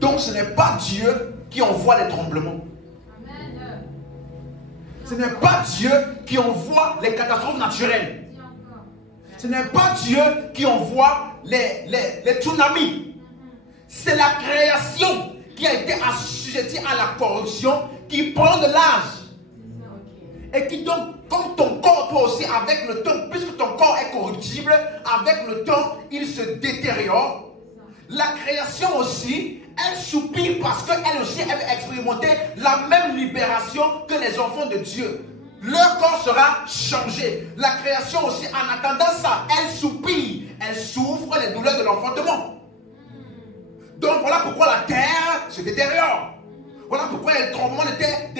Donc ce n'est pas Dieu qui envoie les tremblements. Amen. Ce n'est pas Dieu qui envoie les catastrophes naturelles. Ce n'est pas Dieu qui envoie les tsunamis. C'est la création qui a été assujettie à la corruption, qui prend de l'âge. Et qui donc, comme ton corps, toi aussi, avec le temps, puisque ton corps est corruptible, avec le temps, il se détériore. La création aussi, elle soupire parce qu'elle aussi, elle veut expérimenter la même libération que les enfants de Dieu. Leur corps sera changé. La création aussi, en attendant ça, elle soupire. Elle souffre les douleurs de l'enfantement. Donc voilà pourquoi la terre se détériore. Voilà pourquoi il y a des tremblements de terre,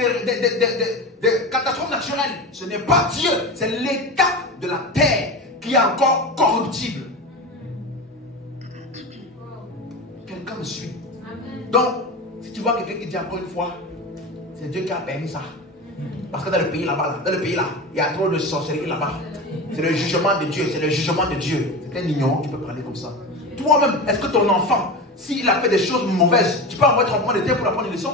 des catastrophes naturelles. Ce n'est pas Dieu, c'est l'état de la terre qui est encore corruptible. Quelqu'un me suit. Donc, si tu vois quelqu'un qui dit encore une fois, c'est Dieu qui a permis ça. Parce que dans le pays là-bas, il y a trop de sorcellerie là-bas. C'est le jugement de Dieu, c'est le jugement de Dieu. C'est un ignorant qui peut parler comme ça. Toi-même, est-ce que ton enfant, s'il a fait des choses mauvaises, tu peux envoyer ton enfant de terre pour apprendre une leçon?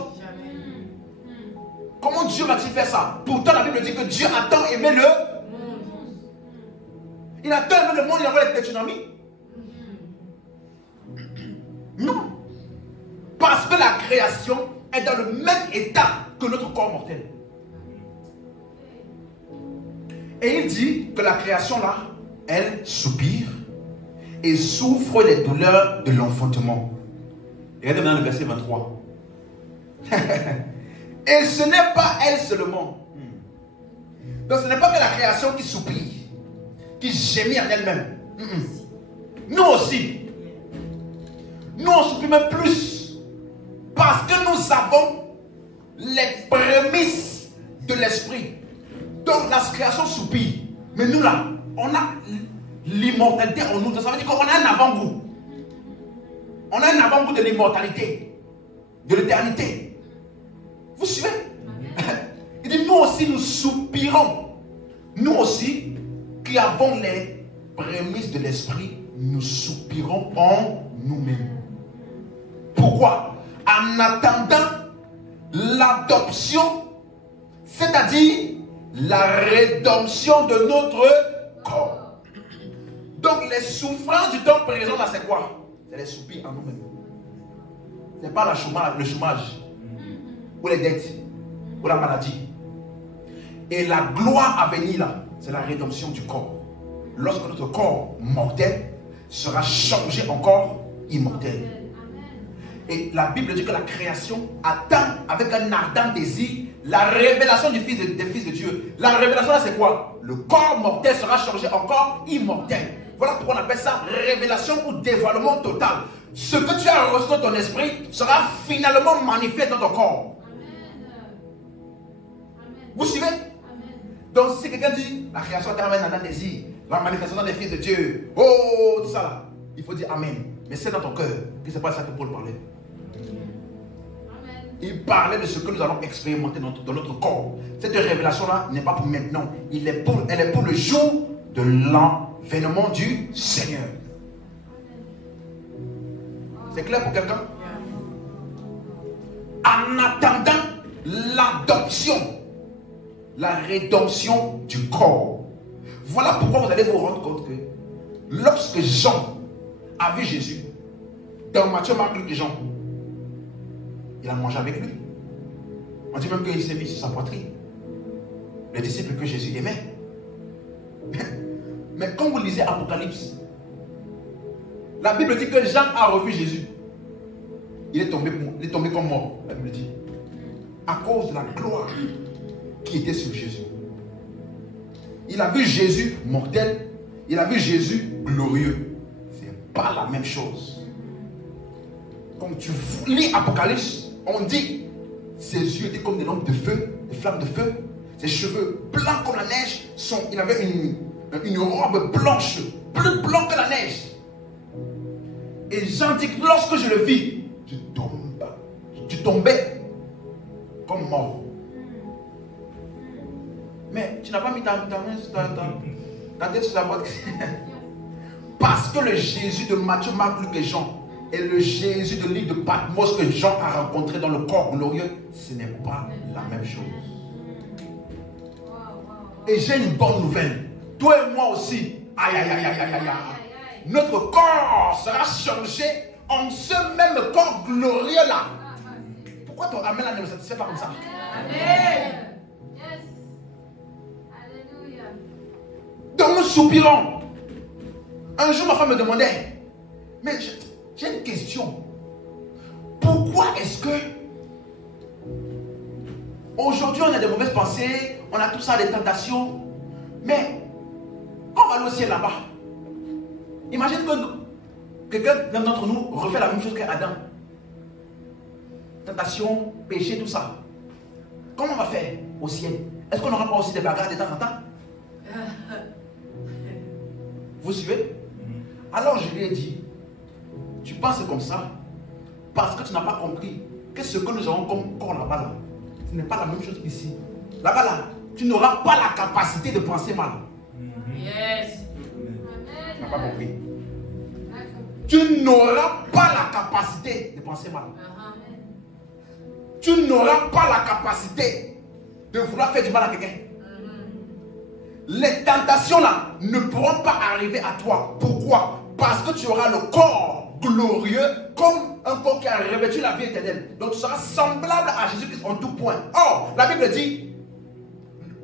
Comment Dieu va-t-il faire ça? Pourtant, la Bible dit que Dieu a tant aimé le monde. Il a tant aimé le monde, il a envoyé des tsunamis. Non. Parce que la création est dans le même état que notre corps mortel. Et il dit que la création là, elle soupire et souffre les douleurs de l'enfantement. Regardez maintenant le verset 23. Et ce n'est pas elle seulement. Donc ce n'est pas que la création qui soupire, qui gémit en elle-même. Nous aussi. Nous on soupire même plus. Parce que nous avons les prémices de l'esprit. Donc la création soupire. Mais nous là, on a l'immortalité en nous. Ça veut dire qu'on a un avant-goût. On a un avant-goût de l'immortalité, de l'éternité. Vous suivez? Il dit, nous aussi nous soupirons. Nous aussi, qui avons les prémices de l'esprit, nous soupirons en nous-mêmes. Pourquoi? En attendant l'adoption, c'est-à-dire la rédemption de notre corps. Donc les souffrances du temps présent, là, c'est quoi? C'est les soupirs en nous-mêmes. Ce n'est pas le chômage, ou les dettes, ou la maladie. Et la gloire à venir, là, c'est la rédemption du corps. Lorsque notre corps mortel sera changé en corps immortel. Et la Bible dit que la création attend avec un ardent désir la révélation des fils de Dieu. La révélation là, c'est quoi? Le corps mortel sera changé en corps immortel. Voilà pourquoi on appelle ça révélation ou dévoilement total. ce que tu as reçu dans ton esprit sera finalement manifeste dans ton corps. Vous suivez? Donc si quelqu'un dit la création t'amène dans un désir, la manifestation des fils de Dieu, oh tout ça là, il faut dire Amen. Mais c'est dans ton cœur que c'est pas ça que Paul parlait. Il parlait de ce que nous allons expérimenter dans notre corps. Cette révélation-là n'est pas pour maintenant. Elle est pour le jour de l'avènement du Seigneur. C'est clair pour quelqu'un? En attendant l'adoption, la rédemption du corps. Voilà pourquoi vous allez vous rendre compte que lorsque Jean a vu Jésus, dans Matthieu, Marc, Luc et Jean, il a mangé avec lui. On dit même qu'il s'est mis sur sa poitrine. Les disciples que Jésus aimait. Mais quand vous lisez Apocalypse, la Bible dit que Jean a revu Jésus. Il est tombé comme mort, la Bible dit. À cause de la gloire qui était sur Jésus. Il a vu Jésus mortel. Il a vu Jésus glorieux. C'est pas la même chose. Quand tu lis Apocalypse, on dit ses yeux étaient comme des lampes de feu, des flammes de feu. Ses cheveux blancs comme la neige. Il avait une robe blanche, plus blanc que la neige. Et Jean dit que lorsque je le vis, je tombais comme mort. Mais tu n'as pas mis ta tête sur la boîte. Parce que le Jésus de Matthieu, Marc, Luc et Jean et le Jésus de l'île de Patmos que Jean a rencontré dans le corps glorieux, ce n'est pas la même chose. Et j'ai une bonne nouvelle. Toi et moi aussi, aïe aïe aïe aïe aïe aïe, notre corps sera changé en ce même corps glorieux là. Pourquoi ton amen là ne me satisfait pas comme ça? Amen. Yes. Alléluia. Donc nous soupirons. Un jour ma femme me demandait, mais j'ai une question. Pourquoi est-ce que aujourd'hui on a des mauvaises pensées, on a tout ça, des tentations, mais quand on va aller au ciel là-bas, imagine que quelqu'un d'entre nous refait la même chose qu'Adam. Tentation, péché, tout ça. Comment on va faire au ciel? Est-ce qu'on n'aura pas aussi des bagarres de temps en temps? Vous suivez? Alors je lui ai dit, tu penses comme ça parce que tu n'as pas compris que ce que nous avons comme corps là-bas, là, ce n'est pas la même chose qu'ici. Là-bas, là, tu n'auras pas la capacité de penser mal. Yes. Tu n'as pas compris. Tu n'auras pas la capacité de penser mal. Tu n'auras pas la capacité de vouloir faire du mal à quelqu'un. Les tentations là ne pourront pas arriver à toi. Pourquoi? Parce que tu auras le corps glorieux comme un corps qui a revêtu la vie éternelle. Donc tu seras semblable à Jésus-Christ en tout point. Or, la Bible dit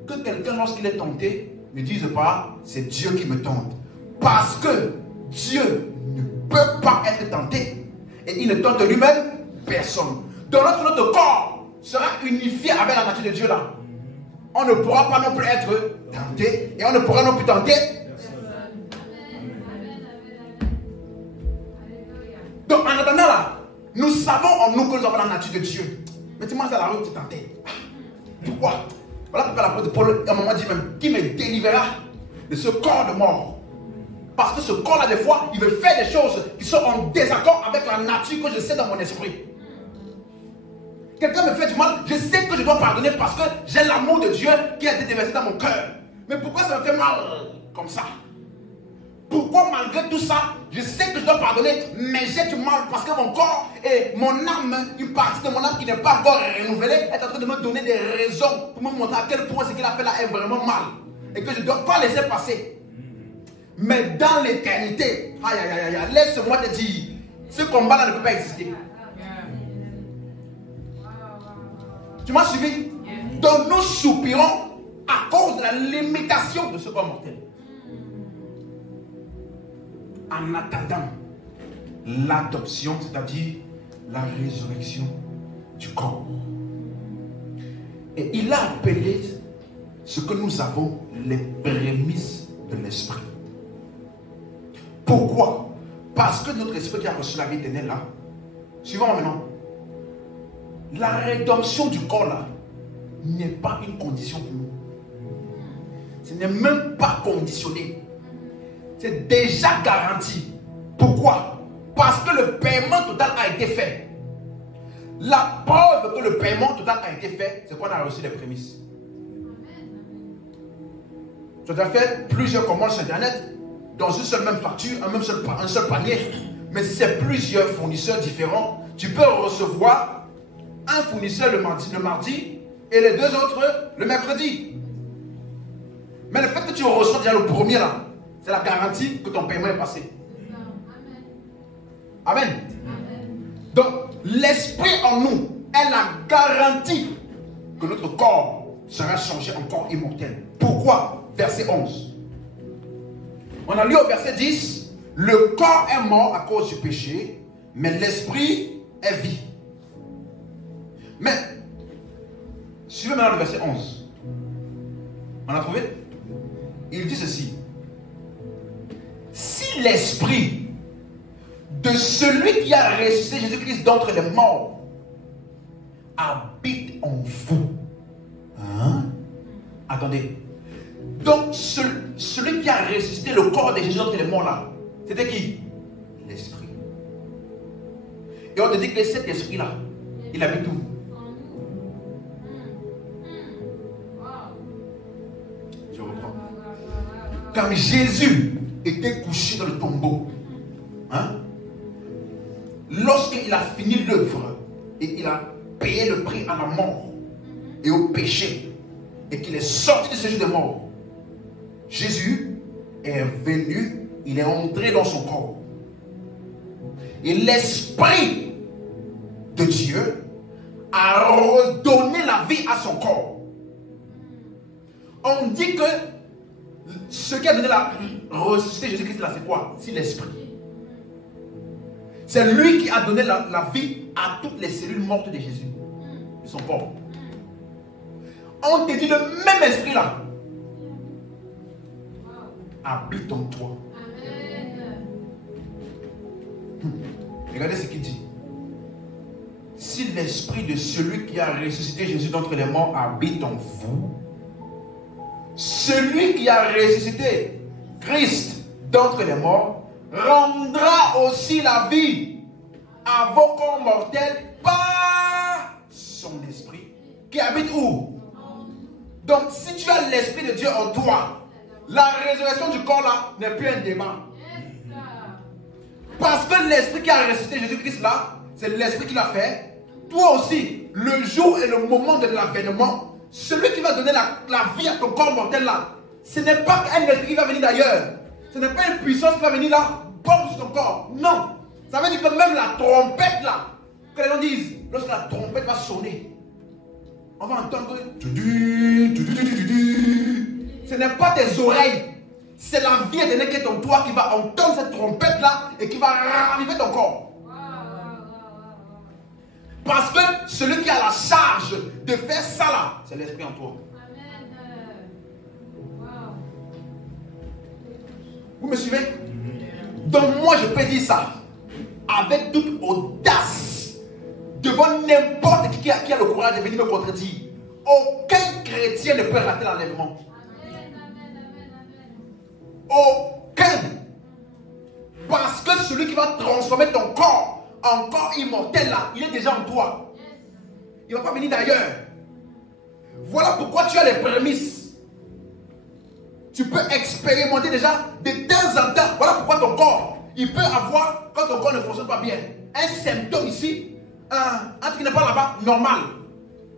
que quelqu'un lorsqu'il est tenté ne dise pas c'est Dieu qui me tente. Parce que Dieu ne peut pas être tenté et il ne tente lui-même personne. Donc lorsque notre corps sera unifié avec la nature de Dieu là, on ne pourra pas non plus être tenté et on ne pourra non plus tenter. Donc en attendant là, nous savons en nous que nous avons la nature de Dieu. Mais tu manges à la rue, tu es tenté. Pourquoi? Voilà pourquoi l'apôtre Paul à un moment dit même, qui me délivrera de ce corps de mort. Parce que ce corps là des fois, il veut faire des choses qui sont en désaccord avec la nature que je sais dans mon esprit. Quelqu'un me fait du mal, je sais que je dois pardonner parce que j'ai l'amour de Dieu qui a été déversé dans mon cœur. Mais pourquoi ça me fait mal comme ça? Pourquoi malgré tout ça, je sais que je dois pardonner, mais j'ai du mal parce que mon corps et mon âme, une partie de mon âme qui n'est pas encore renouvelée, est en train de me donner des raisons pour me montrer à quel point ce qu'il a fait là est vraiment mal. Et que je ne dois pas laisser passer. Mais dans l'éternité, aïe aïe aïe aïe, laisse-moi te dire, ce combat-là ne peut pas exister. Tu m'as suivi? Donc nous soupirons à cause de la limitation de ce corps mortel. En attendant l'adoption, c'est-à-dire la résurrection du corps. Et il a appelé ce que nous avons les prémices de l'esprit. Pourquoi? parce que notre esprit qui a reçu la vie éternelle là, suivons maintenant, la rédemption du corps là n'est pas une condition pour nous. Ce n'est même pas conditionné. C'est déjà garanti. Pourquoi? Parce que le paiement total a été fait. La preuve que le paiement total a été fait, c'est qu'on a reçu les prémices. Tu as fait plusieurs commandes sur Internet, dans une seule même facture, un seul panier. Mais si c'est plusieurs fournisseurs différents, tu peux recevoir un fournisseur le mardi et les deux autres le mercredi. Mais le fait que tu reçois déjà le premier là, c'est la garantie que ton paiement est passé. Amen. Donc, l'esprit en nous est la garantie que notre corps sera changé en corps immortel. Pourquoi? Verset 11. On a lu au verset 10, le corps est mort à cause du péché, mais l'esprit est vie. Mais, suivez maintenant le verset 11. On a trouvé? Il dit ceci. Si l'esprit de celui qui a ressuscité Jésus-Christ d'entre les morts habite en vous. Hein? Attendez. Donc, celui qui a ressuscité le corps de Jésus d'entre les morts là, c'était qui? L'esprit. Et on te dit que cet esprit-là, il habite où? Je reprends. Quand Jésus était couché dans le tombeau, hein, lorsqu'il a fini l'œuvre et il a payé le prix à la mort et au péché, et qu'il est sorti de ce jeu de mort, Jésus est venu, il est entré dans son corps. Et l'Esprit de Dieu a redonné la vie à son corps. On dit que ce qui a donné la ressuscité Jésus-Christ là, c'est quoi? C'est l'Esprit. C'est lui qui a donné la vie à toutes les cellules mortes de Jésus, de son corps. On te dit le même esprit là habite en toi. Regardez ce qu'il dit. Si l'esprit de celui qui a ressuscité Jésus d'entre les morts habite en vous, celui qui a ressuscité Christ d'entre les morts rendra aussi la vie à vos corps mortels par son esprit qui habite où? Donc si tu as l'esprit de Dieu en toi, la résurrection du corps là n'est plus un débat. Parce que l'esprit qui a ressuscité Jésus-Christ là, c'est l'esprit qui l'a fait. Toi aussi, le jour et le moment de l'avènement, celui qui va donner la vie à ton corps mortel là, ce n'est pas un esprit qui va venir d'ailleurs. Ce n'est pas une puissance qui va venir là, bombe sur ton corps. Non. Ça veut dire que même la trompette là, que les gens disent, lorsque la trompette va sonner, on va entendre que ce n'est pas tes oreilles, c'est la vie éternelle qui est en toi qui va entendre cette trompette là et qui va raviver ton corps. Parce que celui qui a la charge de faire ça là, c'est l'esprit en toi. Vous me suivez? Donc moi je peux dire ça avec toute audace devant n'importe qui a le courage de venir me contredire. Aucun chrétien ne peut rater l'enlèvement. Aucun. Parce que celui qui va transformer ton corps en corps immortel là, il est déjà en toi. Il ne va pas venir d'ailleurs. Voilà pourquoi tu as les prémices. Tu peux expérimenter déjà de temps en temps. Voilà pourquoi ton corps, il peut avoir, quand ton corps ne fonctionne pas bien, un symptôme ici, un truc qui n'est pas là-bas, normal.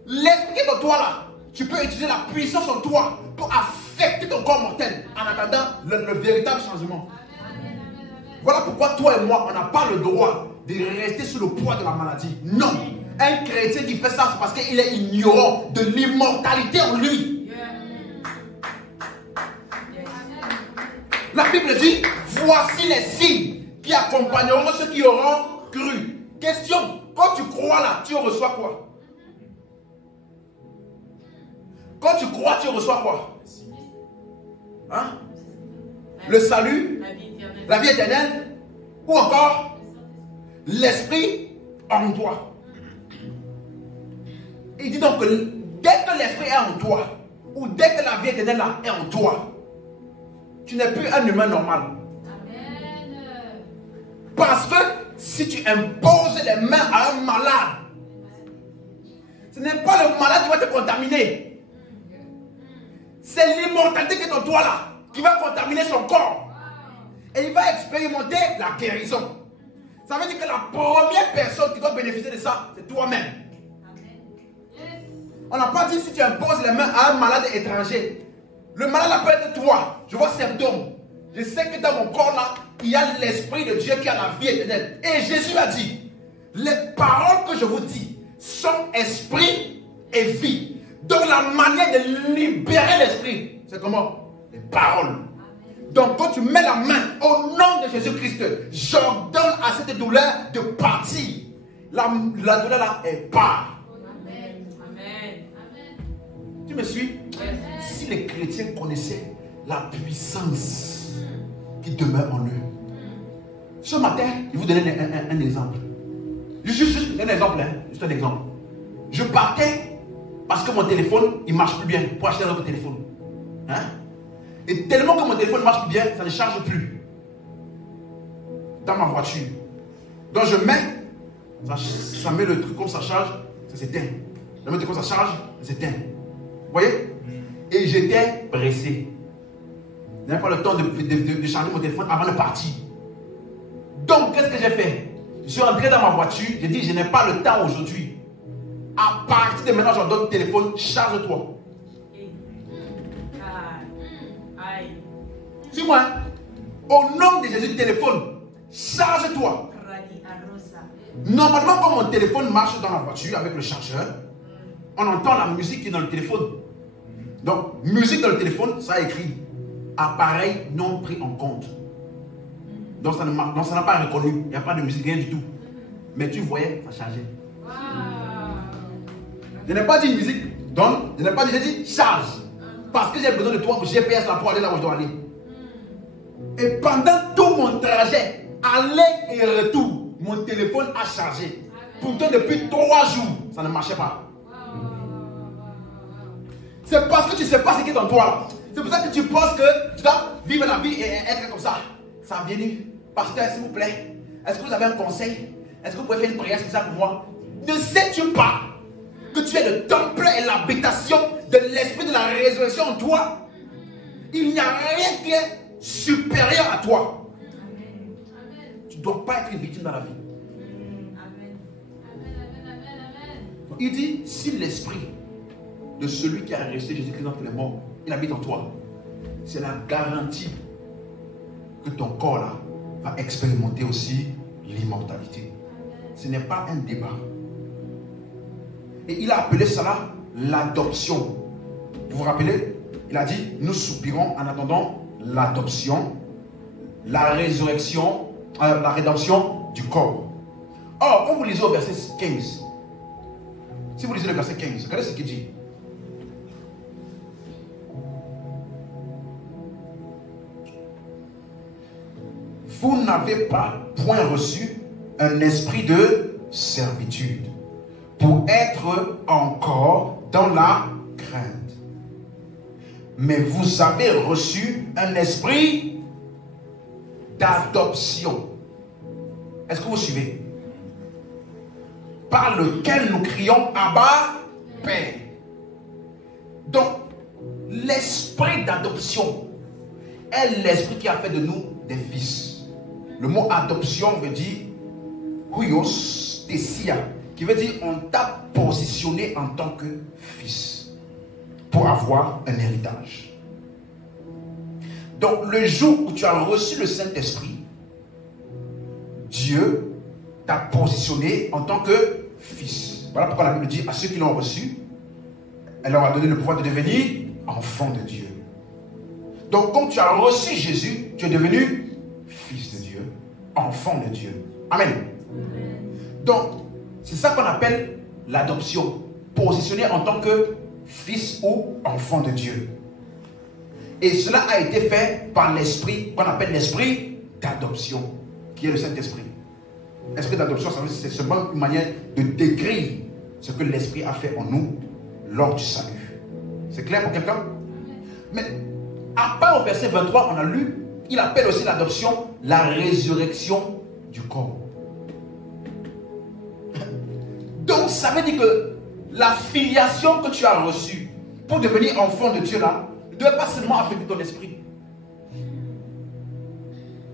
L'esprit qui est en toi là, tu peux utiliser la puissance en toi pour affecter ton corps mortel en attendant le véritable changement. Voilà pourquoi toi et moi, on n'a pas le droit de rester sous le poids de la maladie. Non. Un chrétien qui fait ça, c'est parce qu'il est ignorant de l'immortalité en lui. La Bible dit, voici les signes qui accompagneront ceux qui auront cru. Question, quand tu crois là, tu reçois quoi? Quand tu crois, tu reçois quoi? Hein? Le salut, la vie éternelle, Ou encore, l'esprit en toi. Il dit donc que dès que l'esprit est en toi, ou dès que la vie éternelle est en toi, tu n'es plus un humain normal. Amen. Parce que si tu imposes les mains à un malade, ce n'est pas le malade qui va te contaminer. C'est l'immortalité qui est en toi là, qui va contaminer son corps. Et il va expérimenter la guérison. Ça veut dire que la première personne qui doit bénéficier de ça, c'est toi-même. On n'a pas dit si tu imposes les mains à un malade étranger. Le malade là peut être toi. Je vois symptômes. Je sais que dans mon corps là, il y a l'esprit de Dieu qui a la vie éternelle. Et Jésus a dit, les paroles que je vous dis sont esprit et vie. Donc la manière de libérer l'esprit, c'est comment? Les paroles. Donc quand tu mets la main au nom de Jésus-Christ, j'ordonne à cette douleur de partir. La douleur là, elle part. Amen. Amen. Tu me suis? Amen. Si les chrétiens connaissaient la puissance qui demeure en eux. Ce matin, je vous donne un exemple. Juste un exemple, hein? Juste un exemple. Je partais parce que mon téléphone, il ne marche plus bien pour acheter un autre téléphone. Hein? Et tellement que mon téléphone ne marche plus bien, ça ne charge plus dans ma voiture. Donc je mets, ça met le truc comme ça charge, ça s'éteint. Je mets le truc comme ça charge, ça s'éteint. Vous voyez? Et j'étais pressé. Je n'avais pas le temps de charger mon téléphone avant de partir. Donc qu'est-ce que j'ai fait? Je suis rentré dans ma voiture, j'ai dit je n'ai pas le temps aujourd'hui. À partir de maintenant, je donne le téléphone, charge-toi. Suis-moi. Au nom de Jésus, téléphone, charge-toi. Normalement, quand mon téléphone marche dans la voiture avec le chargeur, on entend la musique qui est dans le téléphone. Donc, musique dans le téléphone, ça a écrit appareil non pris en compte. Donc, ça n'a pas reconnu. Il n'y a pas de musique, rien du tout. Mais tu voyais, ça chargeait. Wow. Je n'ai pas dit musique, donne. Je n'ai pas dit, j'ai dit charge. Parce que j'ai besoin de toi, GPS là pour aller là où je dois aller. Et pendant tout mon trajet, aller et retour, mon téléphone a chargé. Pourtant, depuis 3 jours, ça ne marchait pas. C'est parce que tu ne sais pas ce qui est en toi. C'est pour ça que tu penses que tu dois vivre la vie et être comme ça. Ça vient venu. Pasteur, s'il vous plaît, est-ce que vous avez un conseil? Est-ce que vous pouvez faire une prière spéciale pour moi? Ne sais-tu pas que tu es le temple et l'habitation de l'esprit de la résurrection en toi? Il n'y a rien qui est supérieur à toi. Tu ne dois pas être une victime dans la vie. Il dit, si l'esprit de celui qui a resté Jésus-Christ entre les morts, il habite en toi, c'est la garantie que ton corps là va expérimenter aussi l'immortalité. Ce n'est pas un débat. Et il a appelé cela l'adoption. Vous vous rappelez? Il a dit, nous soupirons en attendant l'adoption, la résurrection, la rédemption du corps. Or, quand vous lisez au verset 15, si vous lisez le verset 15, regardez ce qu'il dit. Vous n'avez pas point reçu un esprit de servitude pour être encore dans la crainte. Mais vous avez reçu un esprit d'adoption. Est-ce que vous suivez? Par lequel nous crions Abba, Père. Donc, l'esprit d'adoption est l'esprit qui a fait de nous des fils. Le mot adoption veut dire huios tesia, qui veut dire on t'a positionné en tant que fils pour avoir un héritage. Donc le jour où tu as reçu le Saint-Esprit, Dieu t'a positionné en tant que fils. Voilà pourquoi la Bible dit à ceux qui l'ont reçu, elle leur a donné le pouvoir de devenir enfants de Dieu. Donc quand tu as reçu Jésus, tu es devenu fils de Dieu, enfant de Dieu. Amen. Amen. Donc c'est ça qu'on appelle l'adoption, positionné en tant que fils ou enfant de Dieu. Et cela a été fait par l'esprit qu'on appelle l'esprit d'adoption. qui est le Saint-Esprit. Esprit d'adoption, c'est seulement une manière de décrire ce que l'Esprit a fait en nous lors du salut. C'est clair pour quelqu'un? Mais à part au verset 23, on a lu, il appelle aussi l'adoption la résurrection du corps. Donc ça veut dire que la filiation que tu as reçue pour devenir enfant de Dieu là, ne doit pas seulement affecter ton esprit.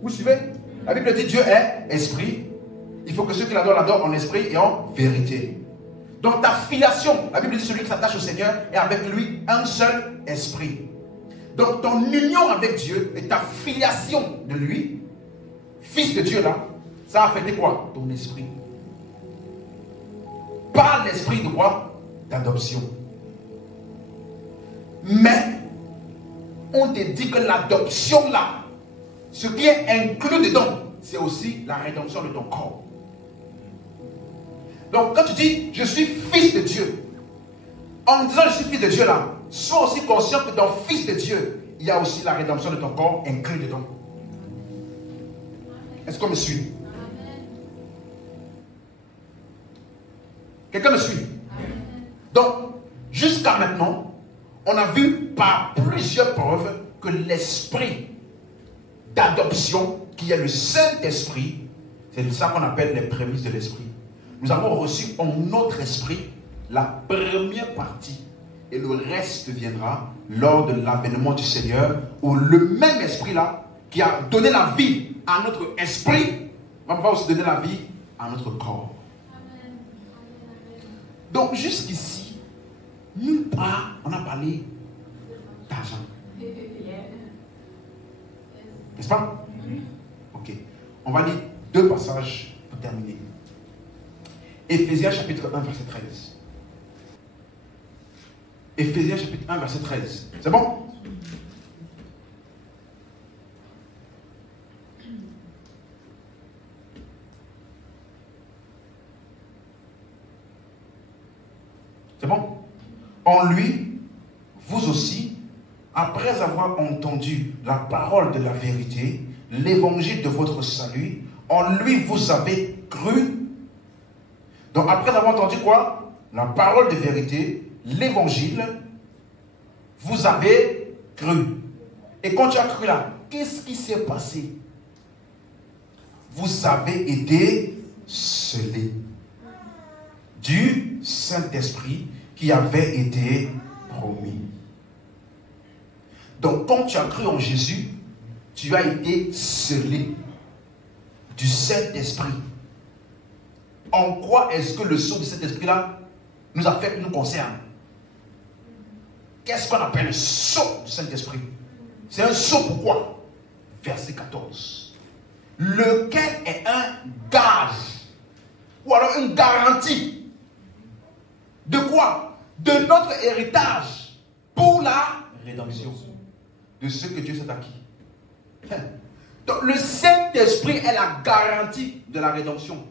Vous suivez? La Bible dit Dieu est esprit. Il faut que ceux qui l'adorent en esprit et en vérité. Donc ta filiation, la Bible dit celui qui s'attache au Seigneur est avec lui un seul esprit. Donc ton union avec Dieu et ta filiation de lui, fils de Dieu là, ça a affecté quoi? Ton esprit. Par l'esprit de quoi? D'adoption. Mais on te dit que l'adoption là, ce qui est inclus dedans, c'est aussi la rédemption de ton corps. Donc quand tu dis je suis fils de Dieu, en disant je suis fils de Dieu là, sois aussi conscient que dans fils de Dieu, il y a aussi la rédemption de ton corps inclus dedans. Est-ce qu'on me suit? Quelqu'un me suit? Donc, jusqu'à maintenant, on a vu par plusieurs preuves que l'esprit d'adoption, qui est le Saint-Esprit, c'est ça qu'on appelle les prémices de l'esprit. Nous avons reçu en notre esprit la première partie et le reste viendra lors de l'avènement du Seigneur, où le même esprit là, qui a donné la vie à notre esprit, va aussi donner la vie à notre corps. Donc jusqu'ici, nulle part on a parlé d'argent. N'est-ce pas? Ok. On va lire deux passages pour terminer. Éphésiens chapitre 1 verset 13. Éphésiens chapitre 1 verset 13. C'est bon? C'est bon? En lui, vous aussi, après avoir entendu la parole de la vérité, l'évangile de votre salut, en lui vous avez cru. Donc après avoir entendu quoi? La parole de vérité, l'évangile, vous avez cru. Et quand tu as cru là, qu'est-ce qui s'est passé? Vous avez été scellés du Saint-Esprit qui avait été promis. Donc quand tu as cru en Jésus, tu as été scellé du Saint-Esprit. En quoi est-ce que le sceau de cet esprit-là nous affecte, nous concerne? Qu'est-ce qu'on appelle le sceau du Saint-Esprit? C'est un sceau pourquoi? Verset 14. Lequel est un gage, ou alors une garantie. De quoi? De notre héritage pour la rédemption de ce que Dieu s'est acquis. Donc le Saint-Esprit est la garantie de la rédemption.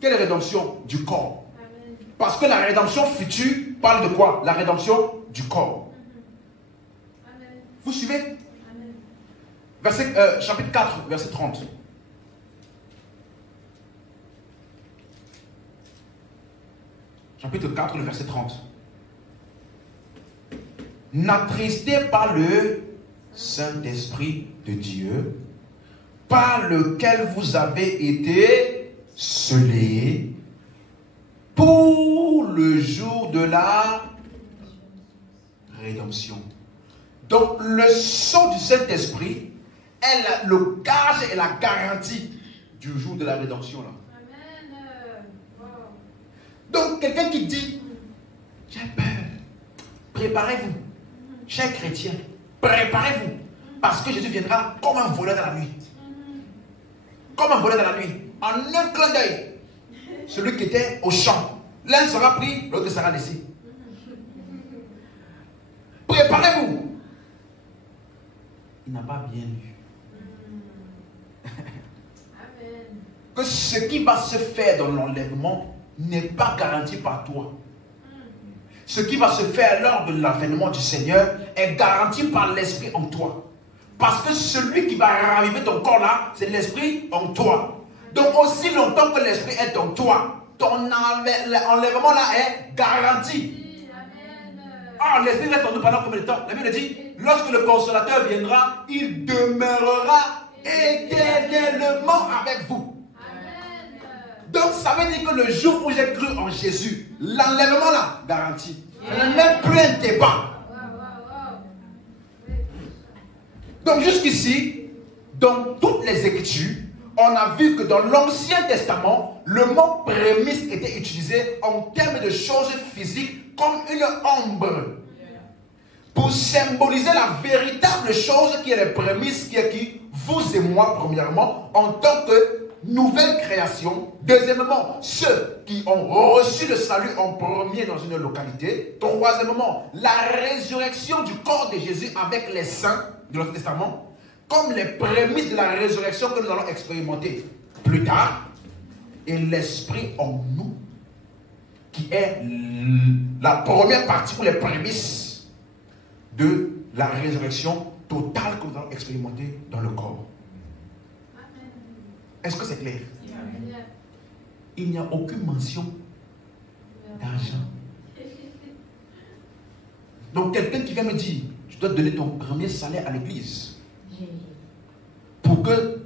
Quelle est la rédemption? Du corps. Parce que la rédemption future parle de quoi? La rédemption du corps. Vous suivez? Chapitre 4, verset 30. Chapitre 4, le verset 30. N'attristez pas le Saint-Esprit de Dieu, par lequel vous avez été scellés pour le jour de la rédemption. Donc le sceau du Saint-Esprit est le gage et la garantie du jour de la rédemption là. Donc quelqu'un qui dit j'ai peur, préparez-vous, chers chrétiens, préparez-vous, parce que Jésus viendra comme un voleur dans la nuit. Comme un voleur dans la nuit, en un clin d'œil. Celui qui était au champ, l'un sera pris, l'autre sera laissé. Préparez-vous. Il n'a pas bien lu. Que ce qui va se faire dans l'enlèvement n'est pas garanti par toi. Ce qui va se faire lors de l'avènement du Seigneur est garanti par l'Esprit en toi. Parce que celui qui va raviver ton corps là, c'est l'esprit en toi. Donc aussi longtemps que l'esprit est en toi, ton enlèvement là est garanti. Ah, l'esprit reste en nous pendant combien de temps? La Bible dit, lorsque le consolateur viendra, il demeurera éternellement avec vous. Donc ça veut dire que le jour où j'ai cru en Jésus, l'enlèvement là, garanti. Ce n'est même plus un débat. Donc jusqu'ici, dans toutes les Écritures, on a vu que dans l'Ancien Testament, le mot prémisse était utilisé en termes de choses physiques comme une ombre. Pour symboliser la véritable chose qui est les prémices, qui est qui? Vous et moi, premièrement, en tant que nouvelle création. Deuxièmement, ceux qui ont reçu le salut en premier dans une localité. Troisièmement, la résurrection du corps de Jésus avec les saints de l'Ancien Testament, comme les prémices de la résurrection que nous allons expérimenter plus tard, et l'esprit en nous, qui est la première partie ou les prémices de la résurrection totale que nous allons expérimenter dans le corps. Est-ce que c'est clair? Il n'y a aucune mention d'argent. Donc quelqu'un qui vient me dire, je dois te donner ton premier salaire à l'église pour que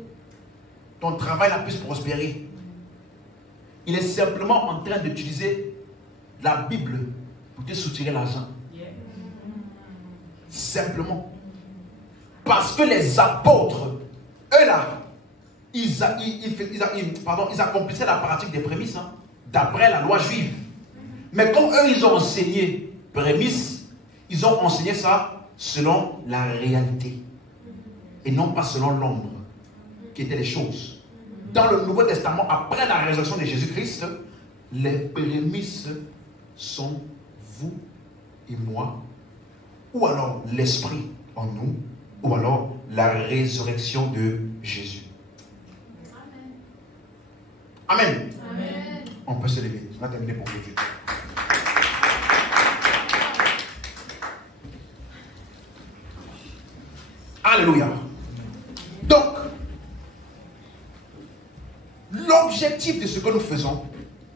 ton travail puisse prospérer. Il est simplement en train d'utiliser la Bible pour te soutirer l'argent. Simplement. Parce que les apôtres, eux là, ils accomplissaient la pratique des prémices d'après la loi juive. Mais quand eux, ils ont enseigné prémices, ils ont enseigné ça selon la réalité. Et non pas selon l'ombre, qui étaient les choses. Dans le Nouveau Testament, après la résurrection de Jésus-Christ, les prémices sont vous et moi, ou alors l'esprit en nous, ou alors la résurrection de Jésus. Amen. Amen. On peut se lever. On va terminer pour Dieu. Alléluia. Donc, l'objectif de ce que nous faisons,